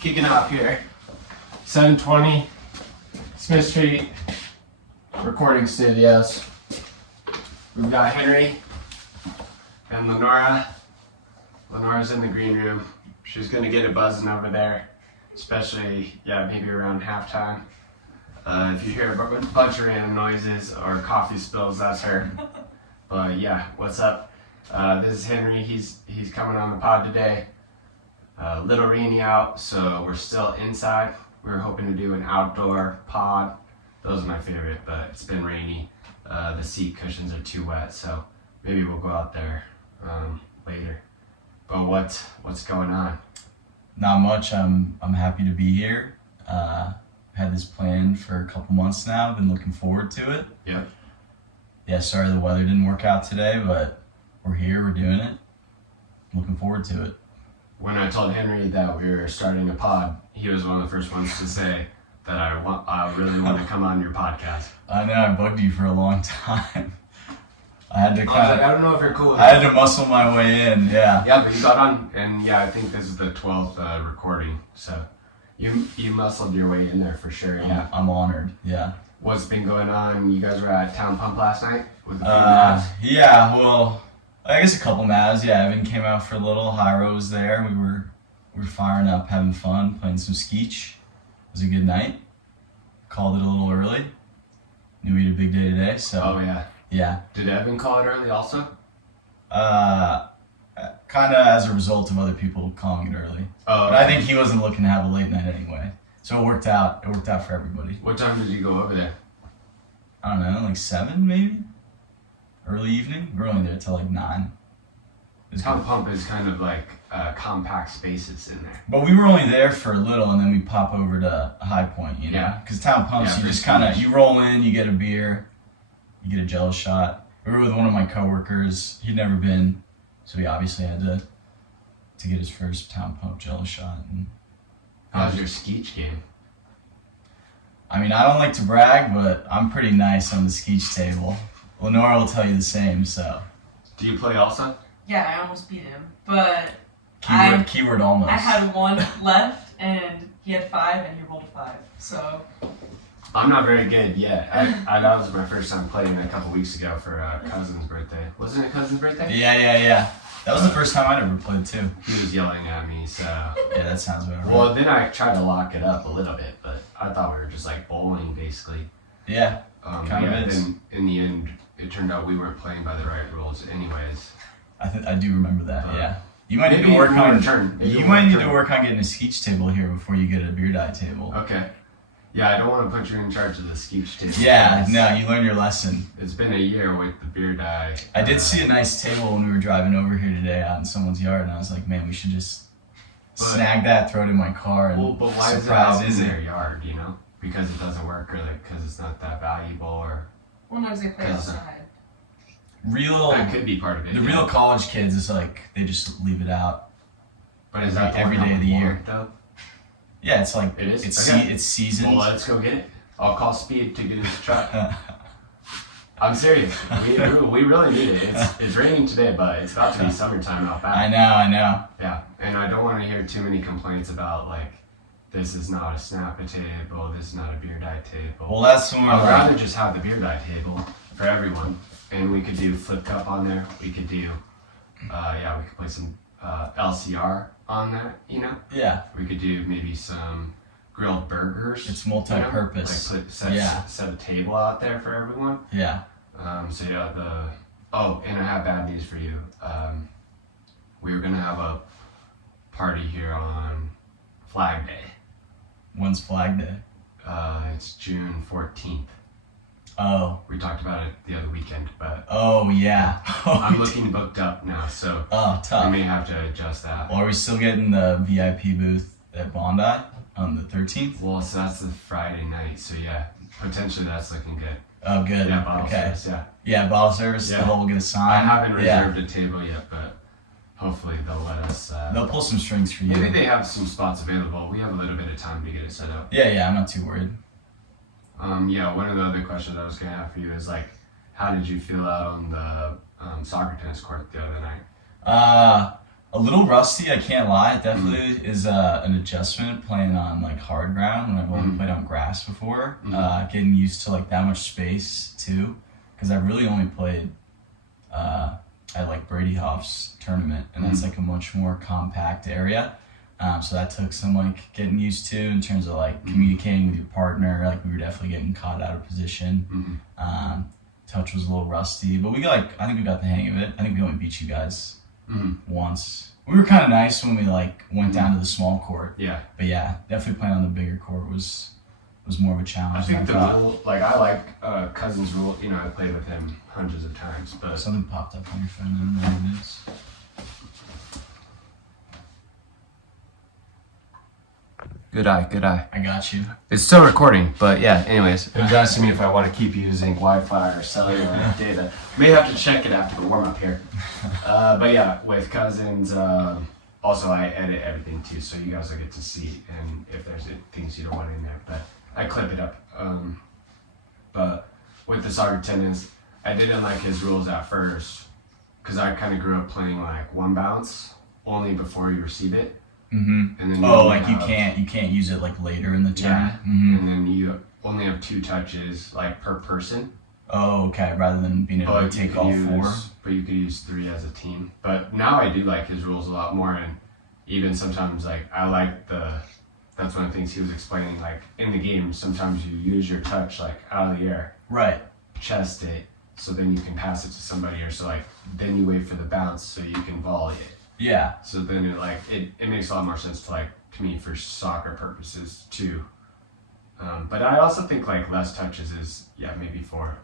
kicking off here. 720 Smith Street recording studios. We've got Henry and Lenora. Lenora's in the green room. She's gonna get it buzzing over there, especially, maybe around halftime. If you hear a bunch of random noises or coffee spills, that's her. But yeah, what's up? This is Henry. He's coming on the pod today. A little rainy out, so we're still inside. We were hoping to do an outdoor pod. Those are my favorite, but it's been rainy. The seat cushions are too wet, so maybe we'll go out there later. But what's going on? Not much. I'm happy to be here. Had this planned for a couple months now. Been looking forward to it. Yep. Yeah, sorry the weather didn't work out today, but we're here. We're doing it. Looking forward to it. When I told Henry that we were starting a pod, he was one of the first ones to say that I really want to come on your podcast. I know, I bugged you for a long time. I had to I don't know if you're cool with I had to muscle my way in, yeah. Yeah, but you got on, and I think this is the 12th recording, so you muscled your way in there for sure, yeah. I'm honored, yeah. What's been going on? You guys were at Town Pump last night with the Mavs? Yeah, well, I guess a couple Mavs, yeah. Evan came out for a little, Hyro was there. We were firing up, having fun, playing some skeech. It was a good night. Called it a little early. Knew we had a big day today, so. Oh, yeah. Yeah. Did Evan call it early also? Kind of as a result of other people calling it early. Oh, okay. But I think he wasn't looking to have a late night anyway. So it worked out. It worked out for everybody. What time did you go over there? I don't know, like 7 maybe? Early evening? We were only there till like 9. Town Pump is kind of like compact spaces in there. But we were only there for a little, and then we pop over to High Point, you know? Yeah. Because Town Pumps, you just kind of, you roll in, you get a beer, you get a Jello shot. We were with one of my coworkers. He'd never been, so he obviously had to get his first Town Pump Jello shot. And how's your skeech game? I mean, I don't like to brag, but I'm pretty nice on the skeech table. Lenora will tell you the same, so. Do you play also? Yeah, I almost beat him, but Keyword almost. I had 1 left, and he had 5, and he rolled a 5. So I'm not very good yet. That was my first time playing a couple weeks ago for a cousin's birthday. Wasn't it cousin's birthday? Yeah. That was the first time I'd ever played too. He was yelling at me, so. Yeah, that sounds about right. Well, then I tried to lock it up a little bit, but I thought we were just like bowling basically. Yeah, kind of is. Then in the end, it turned out we weren't playing by the right rules anyways. I do remember that, yeah. You might need to work on getting a skeech table here before you get a beer dye table. Okay. Yeah, I don't want to put you in charge of the skeech table. Yeah, no, you learned your lesson. It's been a year with the beer dye. I did see a nice table when we were driving over here today out in someone's yard, and I was like, man, we should just snag that, throw it in my car, and but why is it out in their yard, you know? Because it doesn't work, or like because it's not that valuable, or... Well, no, they play outside. That could be part of it. The real college kids is like, they just leave it out. But is that every day of the year? Though? Yeah, it's like, it is? It's seasoned. Well, let's go get it. I'll call Speed to get his truck. I'm serious. We really need it. It's raining today, but it's about to be summertime out back. I know. Yeah, and I don't want to hear too many complaints about like, this is not a snapper table, this is not a beer dye table. Well, that's more I'd rather just have the beer dye table for everyone. And we could do flip cup on there. We could do, we could play some LCR on there, you know? Yeah. We could do maybe some grilled burgers. It's multi-purpose. You know? Like set a table out there for everyone. Yeah. And I have bad news for you. We were gonna have a party here on Flag Day. When's Flag Day? It's June 14th. Oh. We talked about it the other weekend, but... Oh, yeah. I'm looking booked up now, so... Oh, tough. We may have to adjust that. Well, are we still getting the VIP booth at Bondi on the 13th? Well, so that's the Friday night, so yeah, potentially that's looking good. Oh, good. Yeah, bottle service, yeah. Yeah, bottle service, yeah. We'll get a sign. I haven't reserved a table yet, but hopefully they'll let us... they'll pull some strings for you. Maybe they have some spots available. We have a little bit of time to get it set up. Yeah, I'm not too worried. One of the other questions I was going to have for you is like, how did you feel out on the soccer tennis court the other night? A little rusty, I can't lie. It definitely is an adjustment playing on like hard ground when I've only played on grass before. Getting used to like that much space too, because I really only played at like Brady Hoff's tournament, and that's like a much more compact area. So that took some like getting used to in terms of like communicating with your partner. Like we were definitely getting caught out of position. Touch was a little rusty, but I think we got the hang of it. I think we only beat you guys once. We were kind of nice when we like went down to the small court. Yeah. But yeah, definitely playing on the bigger court was more of a challenge. I think the rule, like I like Cousins' rule. You know, I played with him hundreds of times, but something popped up on your phone. I don't know what it is. Good eye. I got you. It's still recording, but yeah, anyways. It was asking me if I want to keep using Wi-Fi or cellular data. May have to check it after the warm-up here. But yeah, with Cousins, also I edit everything too, so you guys will get to see, and if there's things you don't want in there, but I clip it up. But with the soccer tennis, I didn't like his rules at first, because I kind of grew up playing like one bounce, only before you receive it. And then you can't use it like later in the turn. Yeah. And then you only have 2 touches like per person. Oh, okay. Rather than being able to take all 4. But you could use 3 as a team. But now I do like his rules a lot more, and even sometimes like I like that's one of the things he was explaining. Like in the game, sometimes you use your touch like out of the air, right? Chest it, so then you can pass it to somebody, or so like then you wait for the bounce so you can volley it. Yeah. So then it makes a lot more sense to me for soccer purposes too. But I also think like less touches is maybe for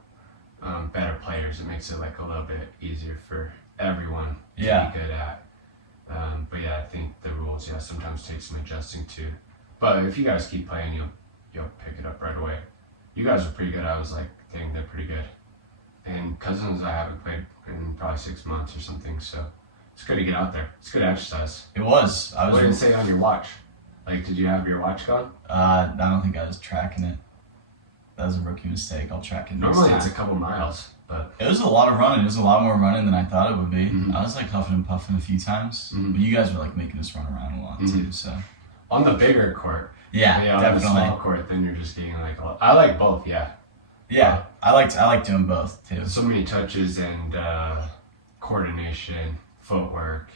better players. It makes it like a little bit easier for everyone to be good at. But yeah, I think the rules sometimes take some adjusting too. But if you guys keep playing, you'll pick it up right away. You guys are pretty good. I was like thinking they're pretty good. And Cousins I haven't played in probably 6 months or something, so. It's good to get out there. It's good exercise. It was. What did it say on your watch? Like, did you have your watch gone? I don't think I was tracking it. That was a rookie mistake. I'll track it next Normally time. it's a couple miles, but... It was a lot of running. It was a lot more running than I thought it would be. I was like huffing and puffing a few times. But you guys were like making us run around a lot too, so... On the bigger court. Yeah, definitely. On the small court, then you're just getting like... I like both, yeah. Yeah, I like doing both too. So many touches and coordination, footwork,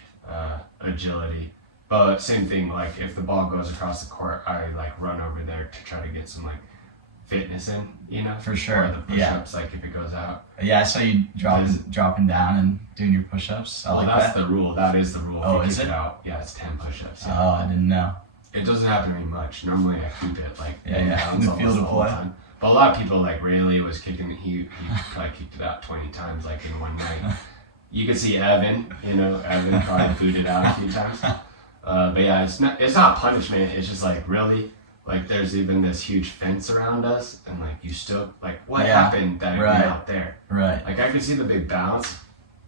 agility. But same thing, like if the ball goes across the court, I like run over there to try to get some like fitness in, you know? For sure. Or the push-ups, like if it goes out. Yeah, I saw you dropping down and doing your push-ups. That's the rule. That is the rule. Oh, if you is keep it? Out, yeah, it's 10 push-ups. Yeah. Oh, I didn't know. It doesn't happen to me much. Normally I keep it like in the field of play. Time. But a lot of people like Rayleigh was kicking. He probably kicked it out 20 times like in one night. You could see Evan probably booted out a few times. But yeah, it's not punishment. It's just like really, like there's even this huge fence around us, and like you still like what happened that it went out there? Right. Like I could see the big bounce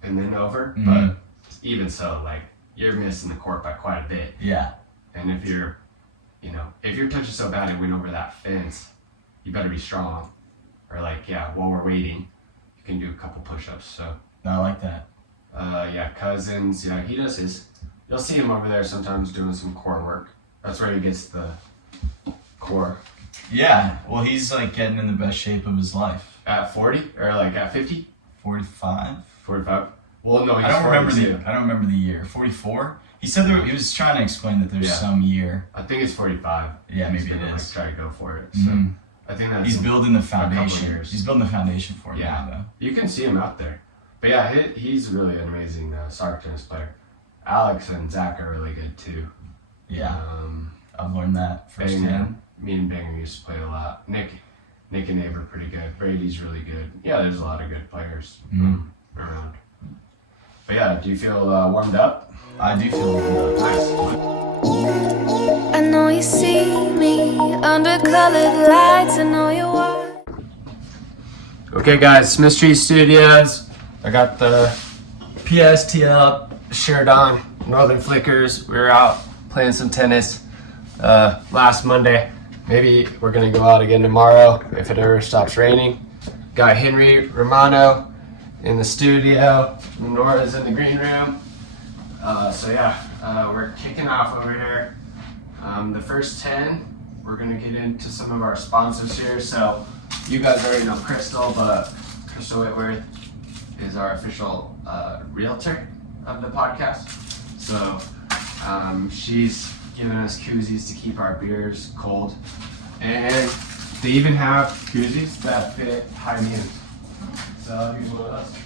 and then over, but even so, like you're missing the court by quite a bit. Yeah. And if you're touching so bad and went over that fence, you better be strong. Or like while we're waiting, you can do a couple push-ups. So. No, I like that. Cousins, he does his. You'll see him over there sometimes doing some core work. That's where he gets the core. Yeah, well, he's like getting in the best shape of his life. At 40 or like at 50? 45. 45. Well, no, I don't remember the year. 44. He said he was trying to explain that there's some year. I think it's 45. Yeah, maybe it is. Like, try to go for it. So I think that's. He's building the foundation. He's building the foundation for it now, though. You can see him out there. But yeah, he's really an amazing soccer tennis player. Alex and Zach are really good too. Yeah, I've learned that firsthand. Me and Banger used to play a lot. Nick and Abe are pretty good. Brady's really good. Yeah, there's a lot of good players around. But yeah, do you feel warmed up? I do feel warmed up. Nice. I know you see me under colored lights. I know you are. Okay, guys, Smith Street Studios. I got the PST up, shirt on, Northern Flickers. We were out playing some tennis last Monday. Maybe we're gonna go out again tomorrow if it ever stops raining. Got Henry Romano in the studio. Nora's in the green room. We're kicking off over here. The first 10, we're gonna get into some of our sponsors here. So you guys already know Crystal, but Crystal Whitworth is our official realtor of the podcast. So she's giving us koozies to keep our beers cold. And they even have koozies that fit high noons. So here's one of those.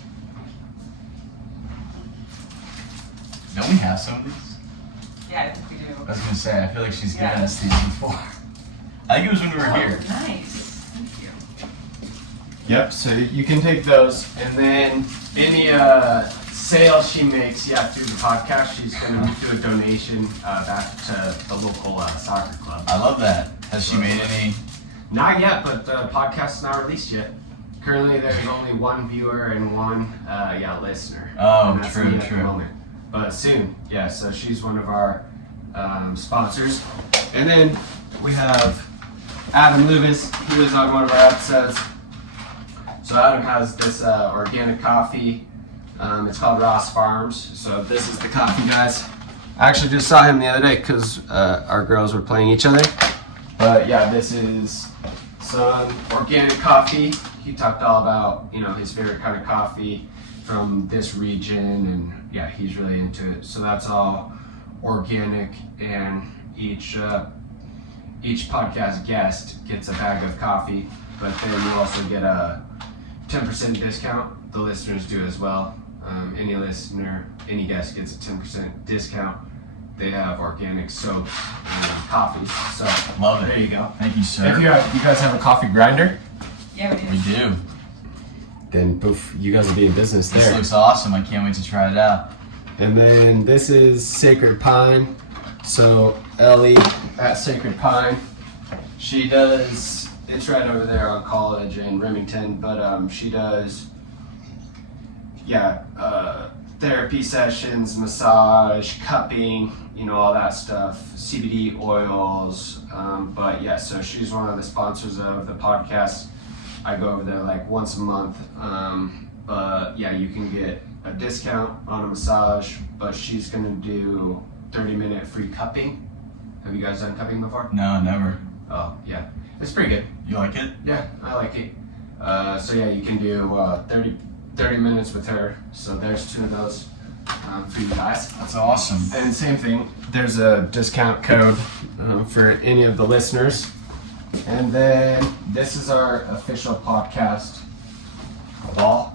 Don't we have some of these? Yeah, I think we do. I was gonna say, I feel like she's given Yeah. us these before. I think it was when we were here. Nice. Thank you. Yep, so you can take those, and then any sales she makes, through the podcast, she's gonna do a donation back to the local soccer club. I love that. Has she made any? Not yet, but the podcast's not released yet. Currently, there's only one viewer and one listener. Oh, And that's true, me at the true. moment. But soon, so she's one of our sponsors. And then we have Adam Lubis. He was on one of our episodes. So Adam has this organic coffee. It's called Ross Farms. So this is the coffee, guys. I actually just saw him the other day because our girls were playing each other. But yeah, this is some organic coffee. He talked all about, his favorite kind of coffee from this region, and he's really into it. So that's all organic, and each podcast guest gets a bag of coffee, but then you also get a 10% discount. The listeners do as well. Any guest gets a 10% discount. They have organic soaps and coffees. So Love it. there you go. Thank you, If sir. you guys have a coffee grinder, Yeah, we do. We do. then poof, you guys will be in business This there. looks awesome. I can't wait to try it out. And then this is Sacred Pine. So Ellie at Sacred Pine, she does, it's right over there on College in Remington, but she does, therapy sessions, massage, cupping, all that stuff, CBD oils. So she's one of the sponsors of the podcast. I go over there like once a month. You can get a discount on a massage, but she's gonna do 30-minute free cupping. Have you guys done cupping before? No, never. Oh, yeah. It's pretty good. You like it? Yeah, I like it. You can do 30 minutes with her. So there's 2 of those for you guys. That's awesome. And same thing, there's a discount code for any of the listeners. And then this is our official podcast ball.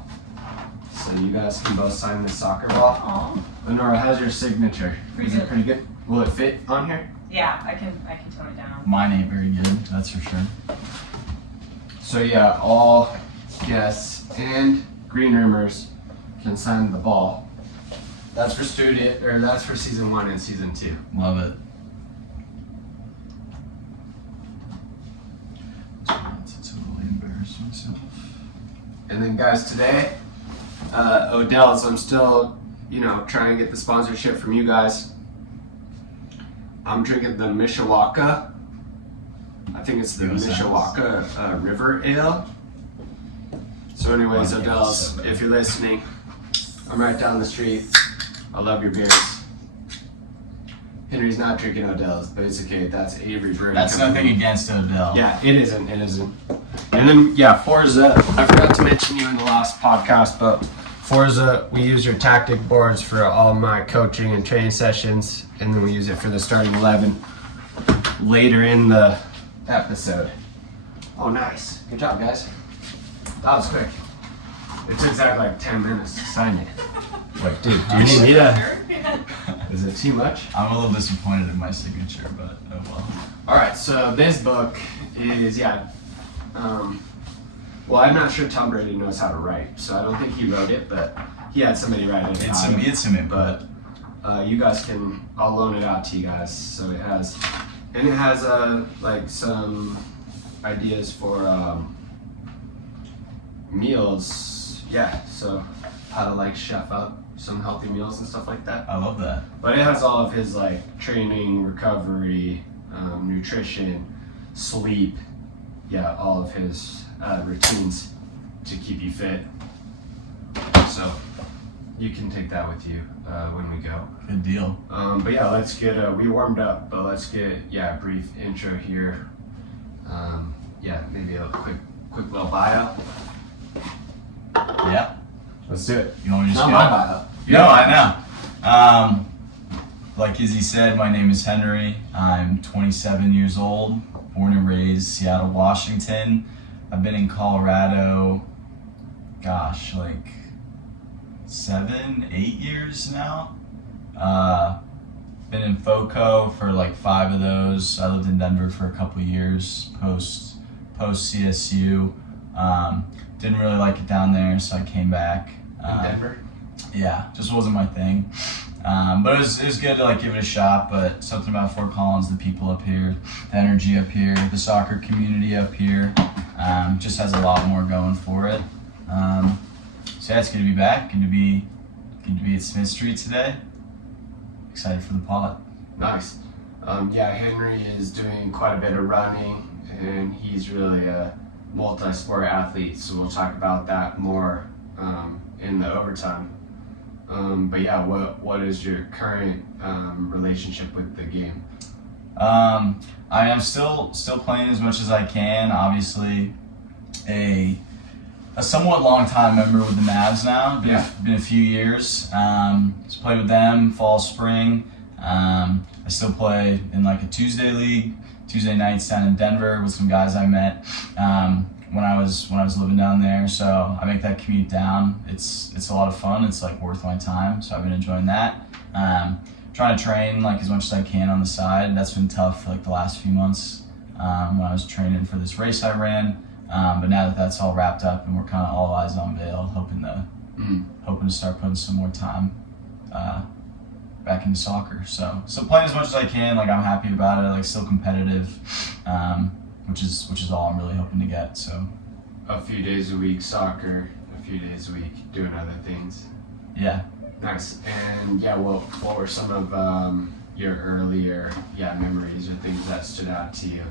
So you guys can both sign this soccer ball. Aw. Lenora, how's your signature? Is it pretty good? Will it fit on here? Yeah, I can tone it down. Mine ain't very good, that's for sure. So all guests and green roomers can sign the ball. That's for that's for season 1 and season 2. Love it. To totally embarrass myself. And then guys, today, Odell's, I'm still, trying to get the sponsorship from you guys. I'm drinking the Mishawaka. I think it's the Go Sounds. Mishawaka River Ale. So anyways, Wow, Odell's, so bad. if you're listening, I'm right down the street. I love your beers. Henry's not drinking Odell's, but it's okay. That's Avery's ready. That's nothing against Odell. Yeah, it isn't. And then, Forza, I forgot to mention you in the last podcast, but Forza, we use your tactic boards for all my coaching and training sessions, and then we use it for the starting 11 later in the episode. Oh, nice. Good job, guys. That was quick. It took Zach like 10 minutes to sign it. Like, dude, do you need me to? Is it too much? I'm a little disappointed in my signature, but oh well. All right, so this book is, I'm not sure Tom Brady knows how to write, so I don't think he wrote it, but he had somebody write it. It's some input. But you guys I'll loan it out to you guys. So it has some ideas for meals. Yeah, so how to chef up some healthy meals and stuff like that. I love that. But it has all of his training, recovery, nutrition, sleep, all of his routines to keep you fit. So, You can take that with you when we go. Good deal. But yeah, let's get, we warmed up, but let's get, a brief intro here. Maybe a quick little bio. Yeah. Let's do it. You want me to just Not go? my bio. No, I know. Like Izzy said, my name is Henry. I'm 27 years old, born and raised Seattle, Washington. I've been in Colorado, like 7, 8 years now. Been in FOCO for like 5 of those. I lived in Denver for a couple years post CSU. Didn't really like it down there, so I came back. Denver? Yeah, just wasn't my thing. But it was good to like give it a shot. But something about Fort Collins, the people up here, the energy up here, the soccer community up here, just has a lot more going for it. So yeah, it's good to be back. Good to be at Smith Street today. Excited for the pod. Nice. Henry is doing quite a bit of running, and he's really a multi-sport athlete, so we'll talk about that more in the overtime. What is your current relationship with the game? I'm still playing as much as I can. Obviously, a somewhat long time member with the Mavs now. Been a few years. Just played with them fall, spring. I still play in like a Tuesday league, Tuesday nights down in Denver with some guys I met when I was living down there. So I make that commute down. It's a lot of fun. It's like worth my time. So I've been enjoying that. Trying to train like as much as I can on the side. That's been tough for like the last few months when I was training for this race I ran. But now that that's all wrapped up and we're kind of all eyes on Vail, hoping to start putting some more time back into soccer. So playing as much as I can. Like I'm happy about it. Like still competitive, which is all I'm really hoping to get. So A few days a week soccer, a few days a week doing other things. Yeah. Nice. And what were some of your earlier memories or things that stood out to you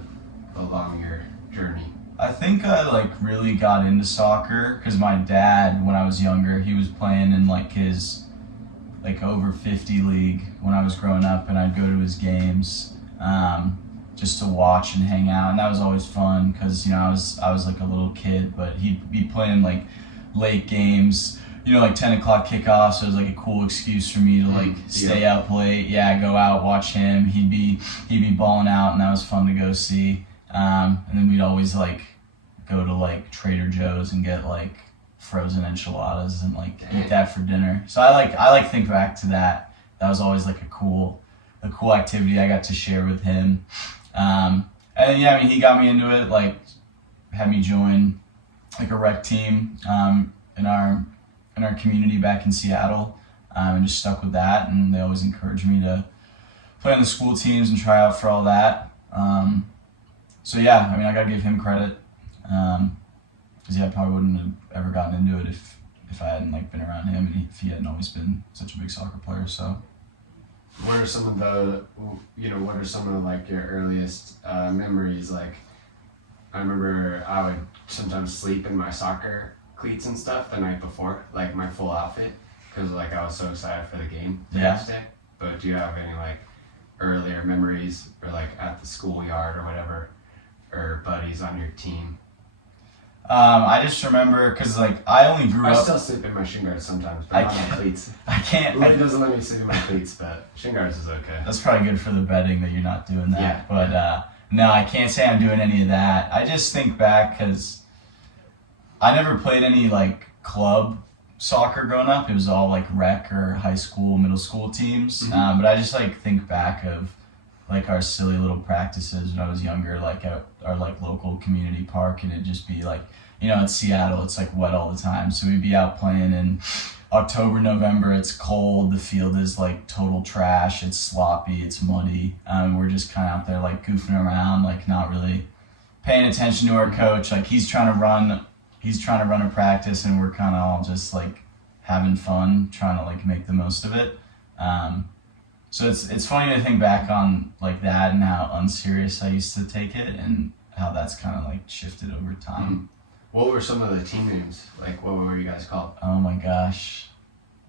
along your journey? I think I like really got into soccer because my dad, when I was younger, he was playing in like his like over 50 league when I was growing up, and I'd go to his games just to watch and hang out, and that was always fun because I was like a little kid, but he'd be playing like late games, like 10 o'clock kickoffs. So it was like a cool excuse for me to like stay up late. Yeah, go out, watch him. He'd be balling out, and that was fun to go see. And then we'd always like go to like Trader Joe's and get like frozen enchiladas and like eat that for dinner. So I like think back to that. That was always like a cool activity I got to share with him. And he got me into it, like had me join like a rec team in our community back in Seattle, and just stuck with that. And they always encouraged me to play on the school teams and try out for all that. I gotta give him credit, because I probably wouldn't have ever gotten into it if I hadn't like been around him and if he hadn't always been such a big soccer player. So, what are some of like your earliest memories? Like, I remember I would sometimes sleep in my soccer cleats and stuff the night before, like my full outfit, because like I was so excited for the game the next day. But do you have any like earlier memories, or like at the schoolyard or whatever, or buddies on your team? I just remember because like I only grew up. I still sleep in my shin guards sometimes, but not my cleats. I can't. It doesn't let me sleep in my cleats, but shin guards is okay. That's probably good for the betting that you're not doing that. Yeah. But no, I can't say I'm doing any of that. I just think back because I never played any like club soccer growing up. It was all like rec or high school, middle school teams. But I just like think back of like our silly little practices when I was younger, like at our like local community park, and it'd just be like, in Seattle, it's like wet all the time. So we'd be out playing in October, November, it's cold, the field is like total trash, it's sloppy, it's muddy. We're just kind of out there like goofing around, like not really paying attention to our coach. Like he's trying to run a practice, and we're kind of all just like having fun, trying to like make the most of it. So it's funny to think back on like that and how unserious I used to take it, and how that's kind of like shifted over time. What were some of the team names? Like, what were you guys called? Oh my gosh.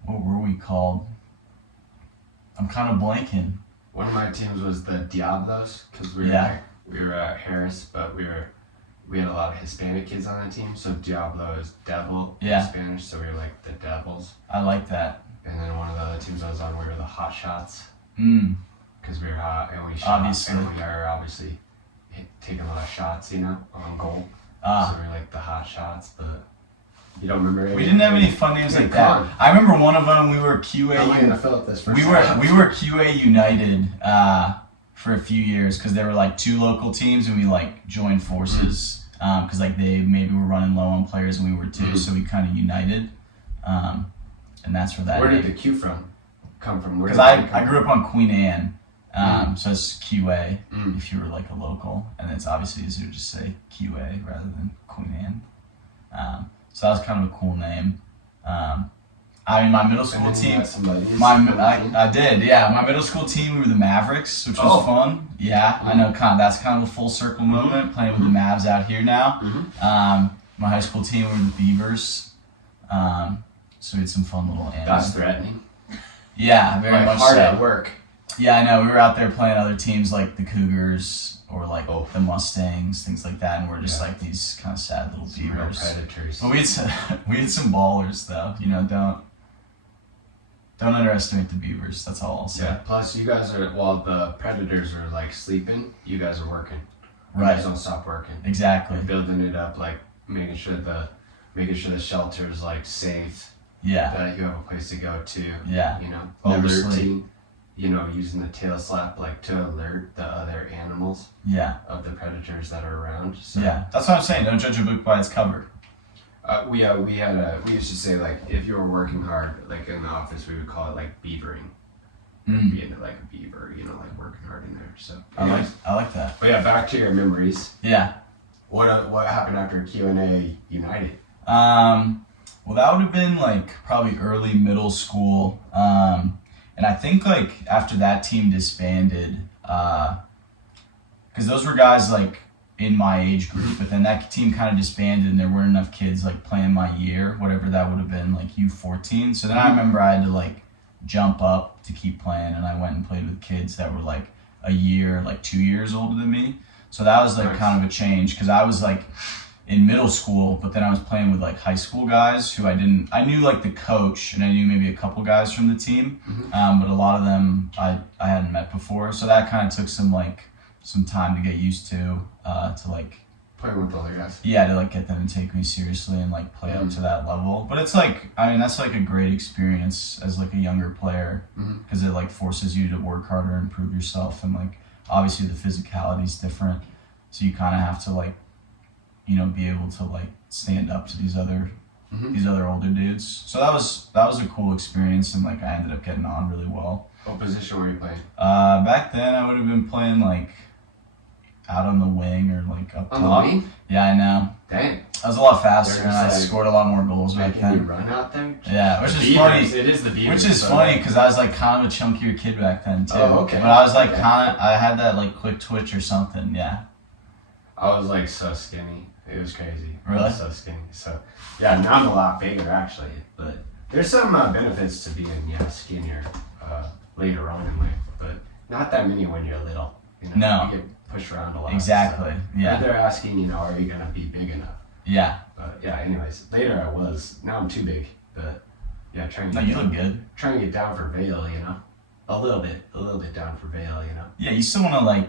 what were we called? I'm kind of blanking. One of my teams was the Diablos because we were at Harris, but we had a lot of Hispanic kids on the team. So Diablo is devil in Spanish, so we were like the Devils. I like that. And then one of the other teams I was on, we were the Hot Shots. Because we were hot and we shot. Obviously. And we are obviously taking a lot of shots, on goal. So we were like the Hot Shots, but you don't remember any? We didn't have any fun names like that. I remember one of them, we were QA. How am I going to fill up this first? We were QA United for a few years because there were like 2 local teams and we like joined forces because like they maybe were running low on players and we were too, so we kind of united. And that's where that. Where did the Q come from? Because I grew up on Queen Anne, so it's QA if you were like a local, and it's obviously easier to just say QA rather than Queen Anne. So that was kind of a cool name. I mean, my middle school team. I did, yeah. My middle school team, we were the Mavericks, which was fun. Yeah, I know. That's kind of a full circle moment, playing with the Mavs out here now. My high school team, we were the Beavers. So we had some fun little animals. That's threatening. Yeah, very much hard so. at work. Yeah, I know. We were out there playing other teams like the Cougars or like the Mustangs, things like that, and we're just like these kind of sad little beavers. Predators. But we had some ballers though. Don't underestimate the Beavers. That's all I'll say. Yeah. Plus, you guys are while the Predators are like sleeping, you guys are working. You Right. guys don't stop working. Exactly. You're building it up, like making sure the shelter is like safe. Yeah. That you have a place to go to. Yeah. Alerting. Oversleep. Using the tail slap like to alert the other animals. Yeah. Of the predators that are around. So, yeah. That's what I'm saying. Don't judge a book by its cover. We used to say like if you were working hard, like in the office, we would call it like beavering. Being like a beaver, like working hard in there. So I like that. But yeah, back to your memories. Yeah. What happened after Q&A United? Well, that would have been like probably early middle school. And I think like after that team disbanded, because those were guys like in my age group, but then that team kind of disbanded and there weren't enough kids like playing my year, whatever that would have been, like U14. So then I remember I had to like jump up to keep playing, and I went and played with kids that were like a year, like 2 years older than me. So that was like kind of a change because I was like in middle school, but then I was playing with like high school guys who I knew like the coach and I knew maybe a couple guys from the team, but a lot of them I hadn't met before. So that kind of took some time to get used to like playing with other guys. Yeah, to like get them to take me seriously and like play up to that level. But it's like, I mean, that's like a great experience as like a younger player because it like forces you to work harder and prove yourself, and like obviously the physicality is different, so you kind of have to like be able to like stand up to these other older dudes. So that was a cool experience, and like I ended up getting on really well. What position were you playing? Back then I would have been playing like out on the wing or like up on top. The wing? Yeah, I know. Dang. I was a lot faster and I like, scored a lot more goals back then. You run out there? Yeah, which is funny. It is the Beavers. Which is funny because I was like kind of a chunkier kid back then too. Oh, okay. But I was like I had that like quick twitch or something. Yeah. I was like so skinny. It was crazy. Really? I was so skinny. So yeah, now I'm a lot bigger actually. But there's some benefits to being skinnier later on in life, but not that many when you're little. No. You get pushed around a lot. Exactly. So. Yeah. They're asking, are you gonna be big enough? Yeah. But yeah. Anyways, later I was. Now I'm too big. But yeah, No, you look good. Trying to get down for Vale, a little bit down for Vale, Yeah, you still want to like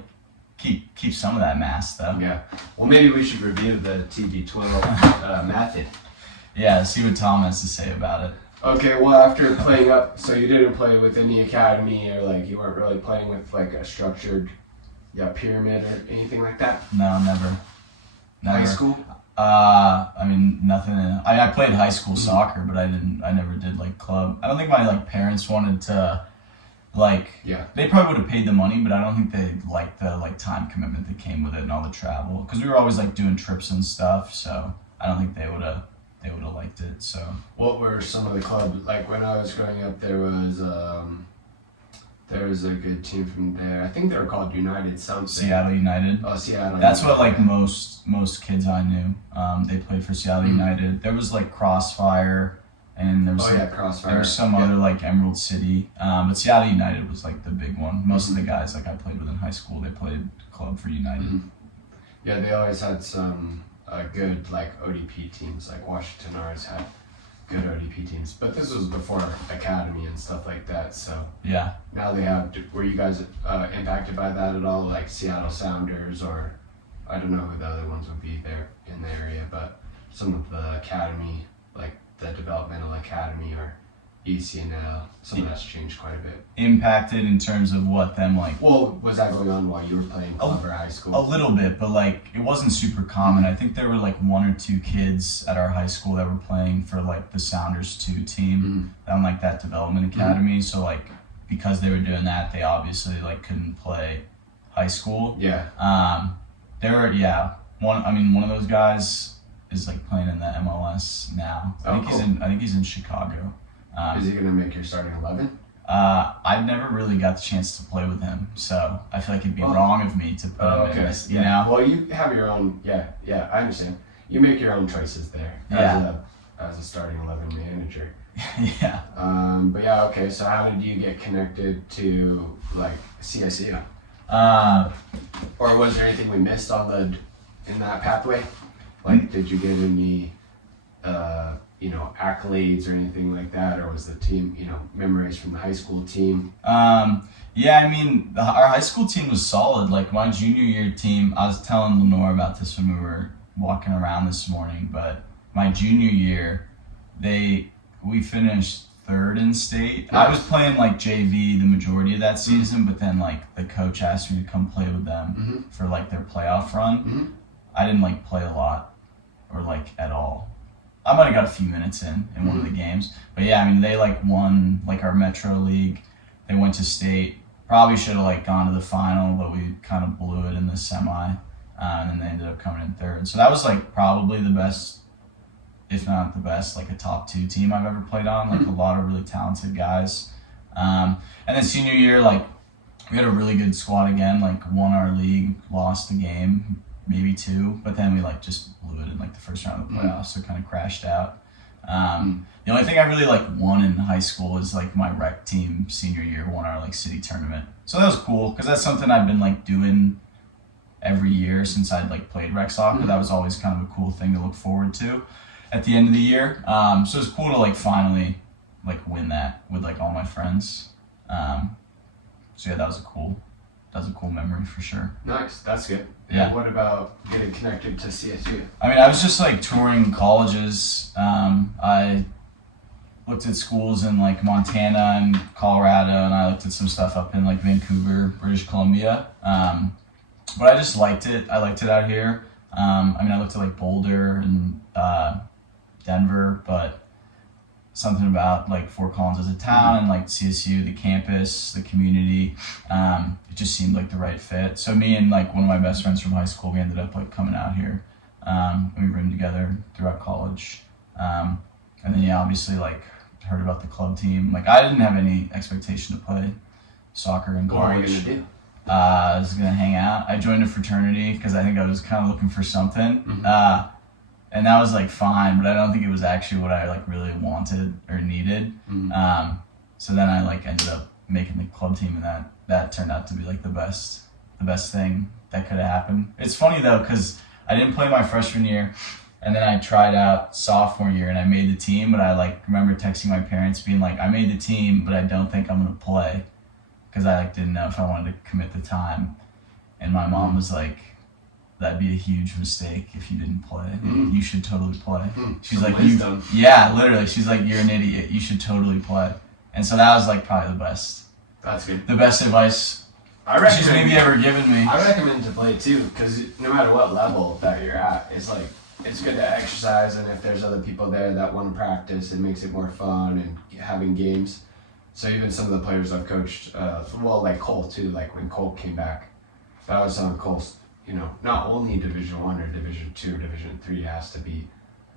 keep some of that mass though. Yeah. Well, maybe we should review the TB12 method. Yeah. See what Tom has to say about it. Okay. Well, after playing up, so you didn't play with any academy, or like you weren't really playing with like a structured, pyramid or anything like that. No, never. High school. I mean, nothing. I played high school soccer, but I never did like club. I don't think my like parents wanted to, like. Yeah. They probably would have paid the money, but I don't think they liked the like time commitment that came with it and all the travel, because we were always like doing trips and stuff. So I don't think they would have liked it. So. What were some of the clubs like when I was growing up? There was a good team from there. I think they were called United something. Seattle United. Oh, Seattle. That's United. what like most kids I knew. They played for Seattle United. There was like Crossfire. and there was Crossfire. there was some other like Emerald City, but Seattle United was like the big one. Most of the guys like I played with in high school, they played club for United. Mm-hmm. Yeah, they always had some good like ODP teams. Like Washington always had good ODP teams, but this was before academy and stuff like that. So yeah, now they have. Were you guys impacted by that at all? Like Seattle Sounders, or I don't know who the other ones would be there in the area, but some of the academy, like the developmental academy or ECNL, some of that's changed quite a bit. Impacted in terms of what them like. Well, was that going on while you were playing club or high school? A little bit, but like it wasn't super common. I think there were like 1 or 2 kids at our high school that were playing for like the Sounders 2 team on like that development academy. So like because they were doing that, they obviously like couldn't play high school. Yeah. There were one of those guys is like playing in the MLS now. I think he's in Chicago. Is he gonna make your starting 11? I never really got the chance to play with him, so I feel like it'd be wrong of me to put him in this, you know? Well, you have your own, I understand. You make your own choices there as a starting 11 manager. Yeah. But yeah, okay, so how did you get connected to, like, CSU? Or was there anything we missed in that pathway? Like, did you get any, accolades or anything like that, or was the team, memories from the high school team? Yeah, I mean, our high school team was solid. Like my junior year team, I was telling Lenore about this when we were walking around this morning, but my junior year, we finished 3rd in state. I was playing like JV the majority of that season, but then like the coach asked me to come play with them for like their playoff run. I didn't like play a lot or like at all. I might have got a few minutes in one of the games, but yeah, I mean they like won like our Metro League. They went to state. Probably should have like gone to the final, but we kind of blew it in the semi, and then they ended up coming in 3rd. So that was like probably the best, if not the best, like a top 2 team I've ever played on. Like a lot of really talented guys. And then senior year, like we had a really good squad again. Like won our league, lost the game, maybe 2, but then we like just blew it in like the first round of the playoffs, so kind of crashed out. The only thing I really like won in high school is like my rec team senior year won our like city tournament. So that was cool because that's something I've been like doing every year since I'd like played rec soccer. That was always kind of a cool thing to look forward to at the end of the year. So it was cool to like finally like win that with like all my friends. So yeah, that was a cool memory for sure. Nice, that's good. Yeah. What about getting connected to CSU? I mean, I was just like touring colleges. I looked at schools in like Montana and Colorado, and I looked at some stuff up in like Vancouver, British Columbia. But I just liked it. I liked it out here. I mean, I looked at like Boulder and Denver, but something about like Fort Collins as a town and like CSU, the campus, the community, it just seemed like the right fit. So me and like one of my best friends from high school, we ended up like coming out here, and we roomed together throughout college. And then obviously like heard about the club team. Like I didn't have any expectation to play soccer in college. What are you gonna do? I was gonna hang out. I joined a fraternity because I think I was kind of looking for something. And that was like fine, but I don't think it was actually what I like really wanted or needed. So then I like ended up making the club team, and that turned out to be like the best thing that could have happened. It's funny though, because I didn't play my freshman year, and then I tried out sophomore year and I made the team, but I like remember texting my parents being like, I made the team, but I don't think I'm gonna play, because I like didn't know if I wanted to commit the time. And my mom was like, that'd be a huge mistake if you didn't play. You should totally play. She's like, yeah, literally. She's like, you're an idiot. You should totally play. And so that was like probably the best. That's good. The best advice she's maybe ever given me. I recommend to play too, because no matter what level that you're at, it's like it's good to exercise, and if there's other people there that want to practice, it makes it more fun and having games. So even some of the players I've coached, like Cole too, like when Cole came back, that was on Cole's. Not only Division 1 or Division 2 or Division 3 has to be,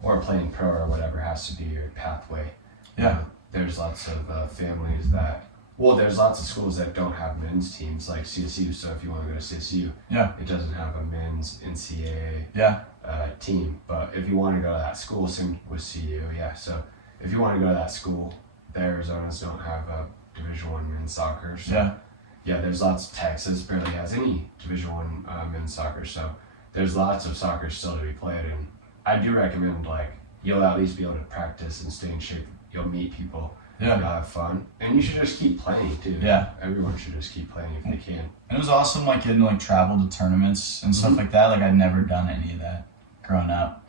or playing pro or whatever has to be your pathway. Yeah. There's lots of families there's lots of schools that don't have men's teams like CSU. So if you want to go to CSU, it doesn't have a men's NCAA team. But if you want to go to that school, same with CU, so if you want to go to that school, the Arizonas don't have a Division I men's soccer. So yeah, there's lots. Texas barely has any Division I men's soccer. So there's lots of soccer still to be played, and I do recommend, like, you'll at least be able to practice and stay in shape. You'll meet people. Yeah. You'll have fun, and you should just keep playing too. Yeah. Everyone should just keep playing if they can. And it was awesome, like, getting to, like, travel to tournaments and stuff like that. Like, I'd never done any of that growing up.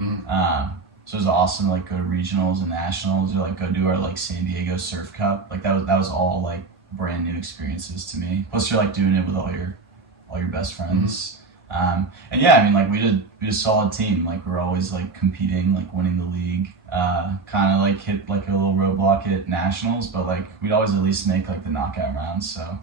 So it was awesome to, like, go to regionals and nationals, or, like, go do our, like, San Diego Surf Cup. Like, that was all, like, brand new experiences to me. Plus, you're, like, doing it with all your best friends. And yeah, I mean, like, we did a solid team. Like, we were always, like, competing, like, winning the league. Kind of, like, hit, like, a little roadblock at nationals, but, like, we'd always at least make, like, the knockout rounds. So,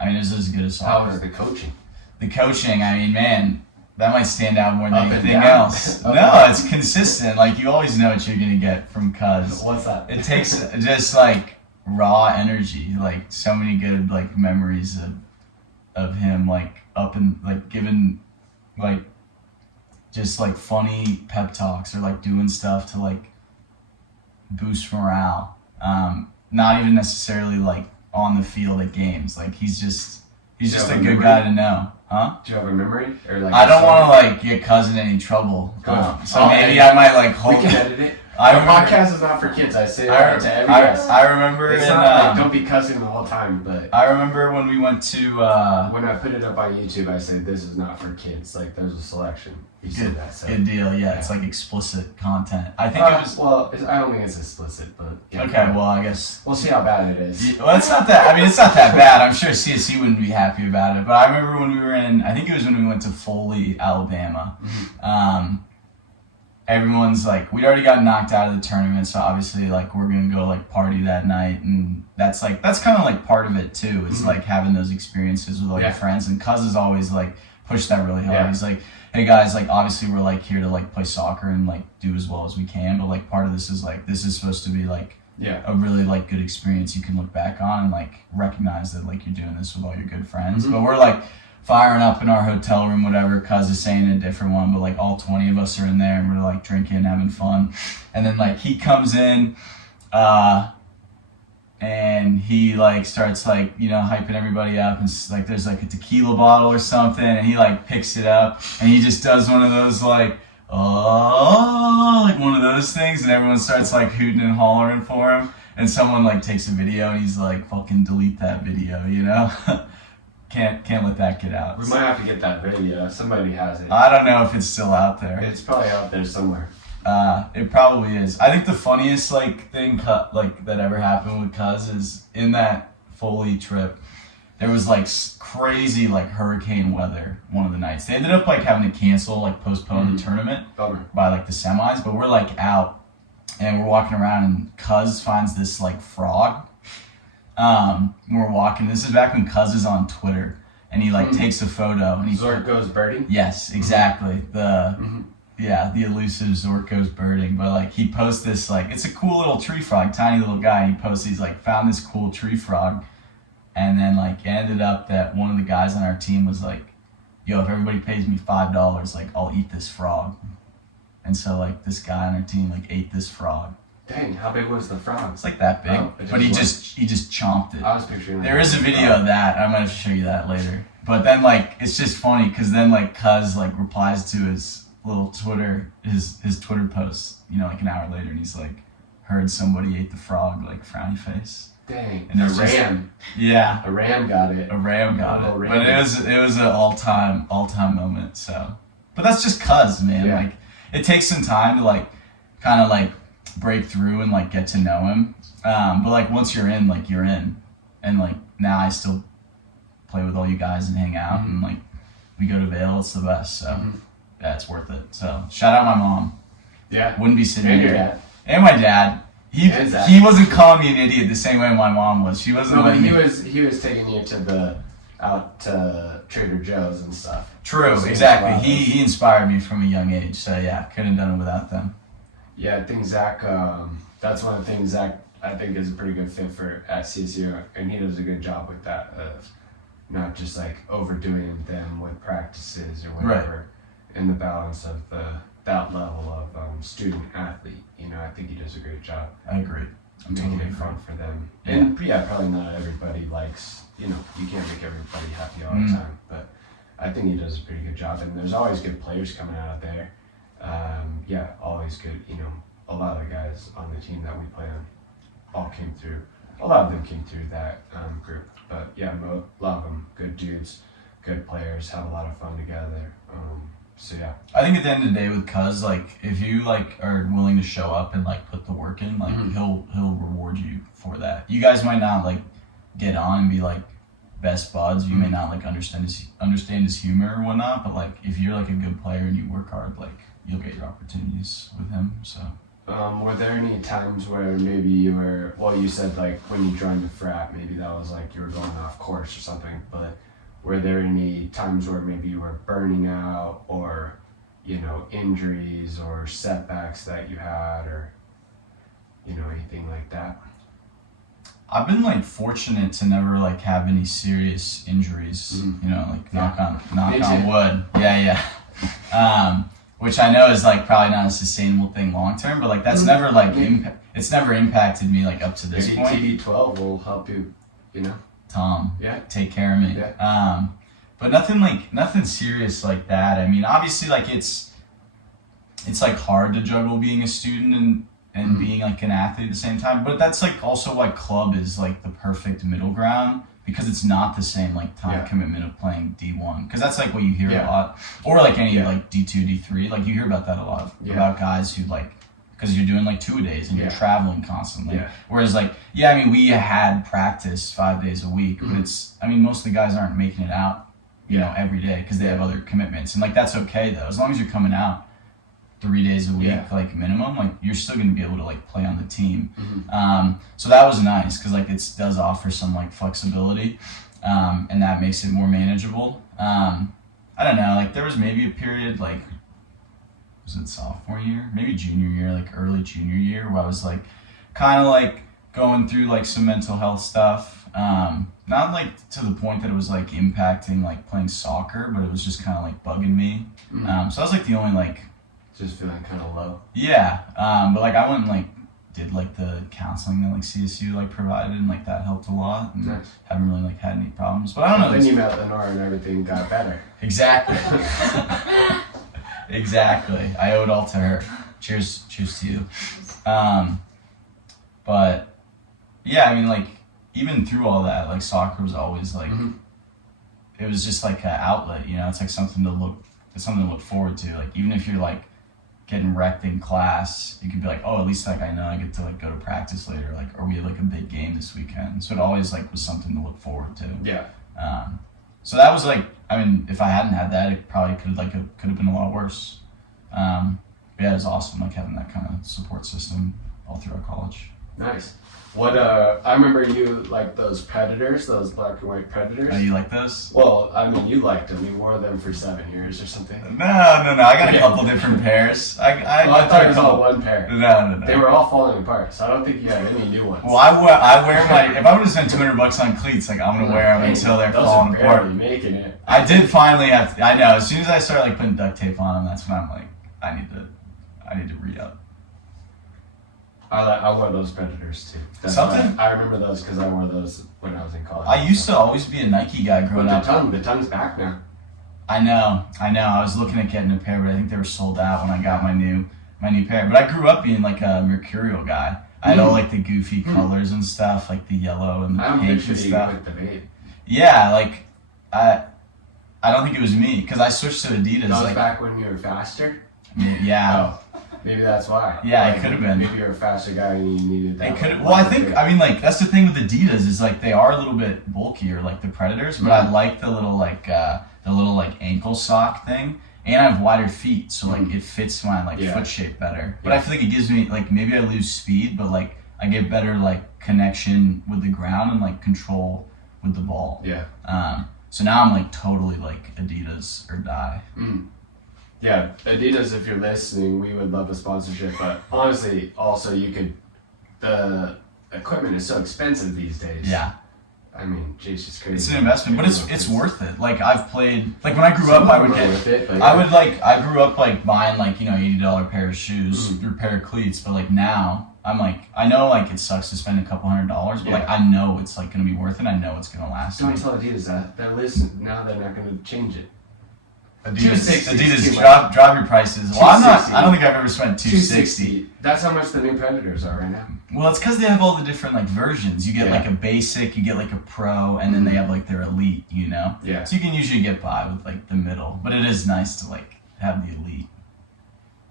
I mean, it was as good as How soccer. was the coaching? The coaching, I mean, man, that might stand out more than Up and anything down. else. Up No, and down. it's consistent. Like, you always know what you're going to get from Cuz. What's that? It takes just, like, raw energy. Like, so many good, like, memories of him, like, up and, like, giving, like, just, like, funny pep talks, or, like, doing stuff to, like, boost morale. Not even necessarily, like, on the field at games. Like, he's just a good guy to know. Huh? Do you have a memory? Or, like, I don't want to, like, get Cuz in any trouble. So maybe edit. I might, like, We hold can it. edit it. I Our remember- podcast is not for kids. I say that to every guest. I remember It's in, not like don't be cussing the whole time, but I remember when we went to when I put it up on YouTube, I say this is not for kids. Like, there's a selection. You said that. So. good deal. Yeah, it's like explicit content. I think it was I don't think it's explicit, but yeah. okay. Well, I guess We'll see how bad it is. well, it's not that. I mean, it's not that bad. I'm sure CSC wouldn't be happy about it. But I remember when we were in. I think it was when we went to Foley, Alabama. Everyone's like, we'd already got knocked out of the tournament, so obviously, like, we're gonna go, like, party that night, and that's kind of like part of it too. It's like having those experiences with all your friends, and Cuz is always like pushed that really hard. Yeah. He's like, hey guys, like, obviously we're, like, here to, like, play soccer and, like, do as well as we can, but, like, part of this is, like, this is supposed to be, like, a really, like, good experience you can look back on and, like, recognize that, like, you're doing this with all your good friends. But we're, like, firing up in our hotel room, whatever. Cuz is saying a different one, but, like, all 20 of us are in there, and we're, like, drinking, having fun. And then, like, he comes in, and he, like, starts, like, you know, hyping everybody up, and like, there's, like, a tequila bottle or something, and he, like, picks it up, and he just does one of those, like, oh, like, one of those things, and everyone starts, like, hooting and hollering for him, and someone, like, takes a video, and he's like, fucking delete that video, you know? Can't let that get out. We might have to get that video. Somebody has it. I don't know if it's still out there. It's probably out there somewhere. It probably is. I think the funniest, like, thing like that ever happened with Cuz is in that Foley trip, there was, like, crazy, like, hurricane weather one of the nights. They ended up, like, having to cancel, like, postpone the tournament Bummer. by, like, the semis, but we're, like, out and we're walking around, and Cuz finds this, like, frog. We're walking. This is back when Cuz is on Twitter, and he, like, takes a photo, and he Zork goes birding. Yes, exactly. The elusive Zork goes birding. But, like, he posts this, like, it's a cool little tree frog, tiny little guy. He posts, he's like, found this cool tree frog. And then, like, it ended up that one of the guys on our team was like, yo, if everybody pays me $5, like, I'll eat this frog. And so, like, this guy on our team, like, ate this frog. Dang, how big was the frog? It's like that big. Oh, but he just chomped it. I was picturing. There is a video of that. I'm gonna show you that later. But then, like, it's just funny because then, like, Cuz, like, replies to his little Twitter, his Twitter post, you know, like, an hour later, and he's like, heard somebody ate the frog, like, frowny face. Dang, And a it's just- ram. Yeah, A ram got it. a ram got A it. ram. But it was an all time moment. So, but that's just Cuz, man. Yeah. Like, it takes some time to, like, kind of, like, break through and, like, get to know him. But, like, once you're in, like, you're in. And, like, now I still play with all you guys and hang out, and, like, we go to Vail. It's the best. So, yeah, it's worth it. So, shout out my mom. Yeah. Wouldn't be sitting And here. your dad. And my dad. And Zach. He wasn't calling me an idiot the same way my mom was. She wasn't No, but letting me. he was taking you out to Trader Joe's and stuff. True, So exactly. it's He inspired me from a young age. So, yeah, couldn't have done it without them. Yeah, I think Zach. That's one of the things Zach I think is a pretty good fit for at CCA, and he does a good job with that of not just like overdoing them with practices or whatever, in the balance of the that level of student athlete. You know, I think he does a great job. I agree. I'm Making totally it fun for them. Yeah. And yeah, probably not everybody likes, you know, you can't make everybody happy all the time, but I think he does a pretty good job. And there's always good players coming out of there. Yeah, always good. You know, a lot of the guys on the team that we play on all came through. A lot of them came through that group. But yeah, a lot of them good dudes, good players, have a lot of fun together. So yeah. I think at the end of the day with Cuz, like, if you like are willing to show up and like put the work in, like he'll reward you for that. You guys might not like get on and be like best buds. You may not like understand his humor or whatnot, but like if you're like a good player and you work hard, like you'll get your opportunities with him. So were there any times where maybe you were, well, you said like when you joined the frat, maybe that was like you were going off course or something, but were there any times where maybe you were burning out or, you know, injuries or setbacks that you had or, you know, anything like that? I've been like fortunate to never like have any serious injuries, you know, like knock on wood. Yeah. Which I know is like probably not a sustainable thing long term, but like that's never like it's never impacted me like up to this Maybe point. TB12 will help you, you know. Tom, Yeah. take care of me. Yeah. But nothing serious like that. I mean, obviously like it's like hard to juggle being a student and being like an athlete at the same time. But that's like also why club is like the perfect middle ground, because it's not the same like time commitment of playing D1. Because that's like what you hear a lot, or like any like D2, D3. Like you hear about that a lot about guys who like, because you're doing like 2-a-days and you're traveling constantly. Yeah. Whereas like, I mean, we had practice 5 days a week, but it's, I mean, most of the guys aren't making it out, you know, every day because they have other commitments. And like, that's okay though. As long as you're coming out 3 days a week, like minimum, like you're still going to be able to like play on the team. So that was nice because like it does offer some like flexibility, and that makes it more manageable. I don't know, like there was maybe a period like, was it sophomore year, maybe junior year, like early junior year, where I was like kind of like going through like some mental health stuff, not like to the point that it was like impacting like playing soccer, but it was just kind of like bugging me. So I was like the only like just feeling kind of low. But like I went and like did like the counseling that like CSU like provided, and like that helped a lot, and haven't really like had any problems. But I don't know, then you met Lenore and everything got better. Exactly. Exactly. I owe it all to her. Cheers to you. But yeah, I mean, like even through all that, like soccer was always like, it was just like an outlet, you know. It's like something to look forward to. Like even if you're like getting wrecked in class, you can be like, oh, at least like I know I get to like go to practice later, like, or we have like a big game this weekend. So it always like was something to look forward to. Yeah. So that was like, I mean, if I hadn't had that, it probably could have been a lot worse. But yeah, it was awesome, like having that kind of support system all throughout college. Nice. What I remember you like those Predators, those black and white Predators. Oh, you like those? Well, I mean, you liked them. You wore them for 7 years or something. No. I got a couple different pairs. I thought you called one pair. No. They were all falling apart, so I don't think you had any new ones. Well, I wear my. If I would have spent $200 on cleats, like I'm gonna wear them until they're falling apart. Those are barely making it. I did finally have to. I know. As soon as I started like putting duct tape on them, that's when I'm like, I need to re-up. I wore those Predators too. That's Something? I remember those because I wore those when I was in college. I used to always be a Nike guy growing up. The tongue's back now. I know. I was looking at getting a pair, but I think they were sold out when I got my new pair. But I grew up being like a mercurial guy. I had all like the goofy colors and stuff, like the yellow and the pink and stuff. With the vape. Yeah, like I don't think it was me because I switched to Adidas. That was like back when you were faster. Yeah. Oh, maybe that's why. Yeah, like, it could have been. Maybe you're a faster guy and you needed that. They could. Well, I think. I mean, like that's the thing with Adidas is like they are a little bit bulkier, like the Predators, but I like the little like ankle sock thing, and I have wider feet, so like it fits my like foot shape better. But I feel like it gives me like maybe I lose speed, but like I get better like connection with the ground and like control with the ball. Yeah. So now I'm like totally like Adidas or die. Yeah, Adidas, if you're listening, we would love a sponsorship. But honestly, also the equipment is so expensive these days. Yeah. I mean, geez, it's crazy. It's an investment, but it's worth it. Like I've played, like when I grew up, I would worth it, but I grew up like buying like, you know, $80 pair of shoes or pair of cleats, but like now I'm like, I know like it sucks to spend a couple $100, but like I know it's like gonna be worth it. I know it's gonna last. Don't tell Adidas that. They're listening now. They're not gonna change it. Adidas, drop your prices. Well, I don't think I've ever spent $260. That's how much the new Predators are right now. Well, it's because they have all the different like versions. You get like a basic, you get like a pro, and then they have like their elite. You know. Yeah. So you can usually get by with like the middle, but it is nice to like have the elite.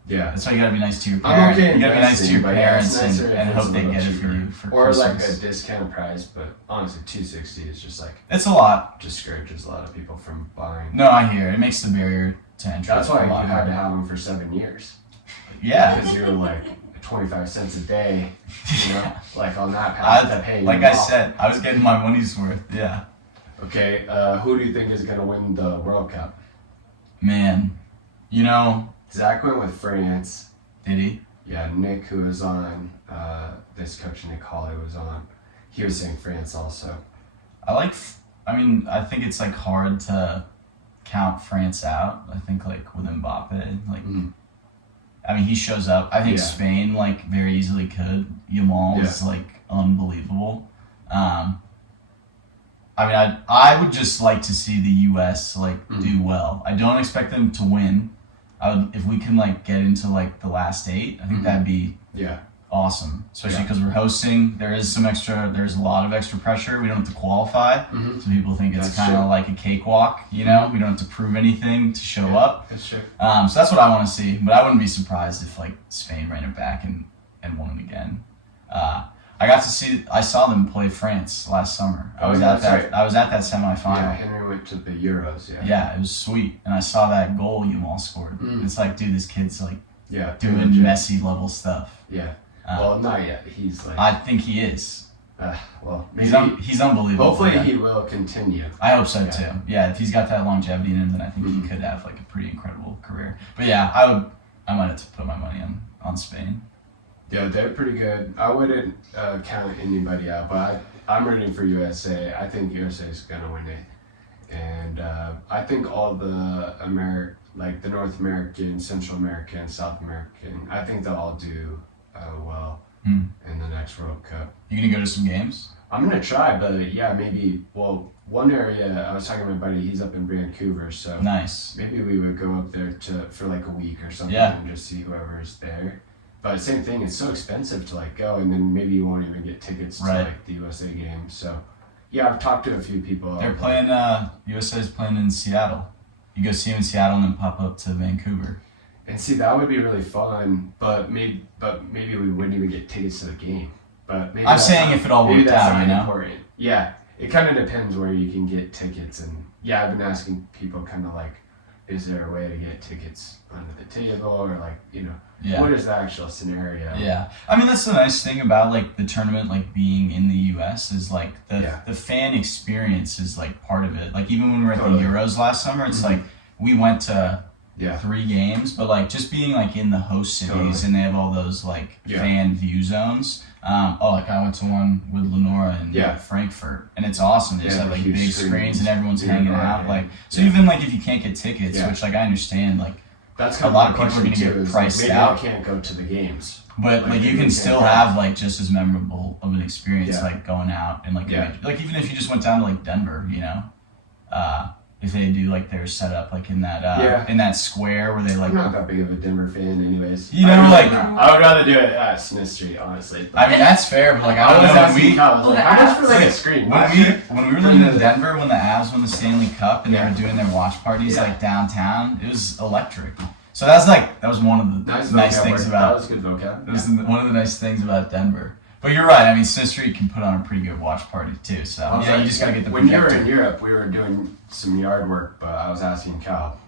Yeah. That's why you gotta be nice to your parents. Okay, you gotta be nice to your parents nicer and hope they get it for you for or Christmas. like a discount price, but honestly, $260 is just like it's a lot. Discourages a lot of people from buying. No, I hear it. It makes the barrier to entry. That's why a lot you had harder. to have them for 7 years. Yeah. Because you're like 25 cents a day, you know, like on that path to pay. Like I said, I was getting my money's worth. Yeah. Okay, who do you think is gonna win the World Cup? Man, you know, Zach went with France. did he? Yeah, Nick, who was on, this coach Nick Hawley was on. He was saying France also. I think it's like hard to count France out. I think like with Mbappe, like, I mean, he shows up. I think Spain like very easily could. Yamal is like unbelievable. I mean, I would just like to see the U.S. like do well. I don't expect them to win. If we can like get into like the last 8, I think that'd be awesome. Especially because we're hosting. There's a lot of extra pressure. We don't have to qualify. Some people think it's kind of like a cakewalk. You know, we don't have to prove anything to show up. That's true. So that's what I want to see. But I wouldn't be surprised if like Spain ran it back and won it again. I saw them play France last summer. I was at that semifinal. Yeah, Henry went to the Euros. Yeah, it was sweet, and I saw that goal Yamal scored. It's like, dude, this kid's like doing legit. Messi level stuff. Yeah. Well, not yet. He's like. I think he is. Well, maybe he's unbelievable. Hopefully, he will continue. I hope so too. Yeah, if he's got that longevity in him, then I think he could have like a pretty incredible career. But yeah, I might have to put my money on Spain. Yeah, they're pretty good. I wouldn't count anybody out, but I'm rooting for USA. I think USA is gonna win it, and I think all the the North American, Central American, South American, I think they'll all do well in the next World Cup. You gonna go to some games? I'm gonna try, but yeah, maybe. Well, one area I was talking to my buddy. He's up in Vancouver, so nice. Maybe we would go up there for like a week or something and just see whoever's there. But same thing, it's so expensive to like go, and then maybe you won't even get tickets to like the USA game. So, yeah, I've talked to a few people. They're playing. USA's playing in Seattle. You go see them in Seattle and then pop up to Vancouver. And see, that would be really fun. But maybe we wouldn't even get tickets to the game. But maybe I'm saying if it all worked out, you know. Important. Yeah, it kind of depends where you can get tickets, and yeah, I've been asking people kind of like, is there a way to get tickets under the table, or like, you know. Yeah. What is the actual scenario? Yeah, I mean that's the nice thing about like the tournament, like being in the U.S. is like the fan experience is like part of it. Like even when we were at the Euros last summer, it's like we went to 3 games, but like just being like in the host cities and they have all those like fan view zones. Like I went to one with Lenora in Frankfurt, and it's awesome. They just have like big screens and everyone's hanging out. Like so even like if you can't get tickets, which like I understand, like. That's a lot of people are going to get priced out. Maybe I can't go to the games, but like you can still have like just as memorable of an experience like going out and like even if you just went down to like Denver, you know, if they do like their setup like in that square where they like. I'm not that big of a Denver fan, anyways. You know, I would rather do it at Smith Street, honestly. I mean that's fair, but like I don't know. How much for like a screen? When we were living in Denver, when the Avs won the Stanley Cup and they were doing their watch parties like downtown, it was electric. So that was one of the nice things about. That was good vocab. It was one of the nice things about Denver. But you're right. I mean, Smith Street can put on a pretty good watch party too. So you just gotta get the. When you were in Europe, we were doing some yard work, but I was asking Cal,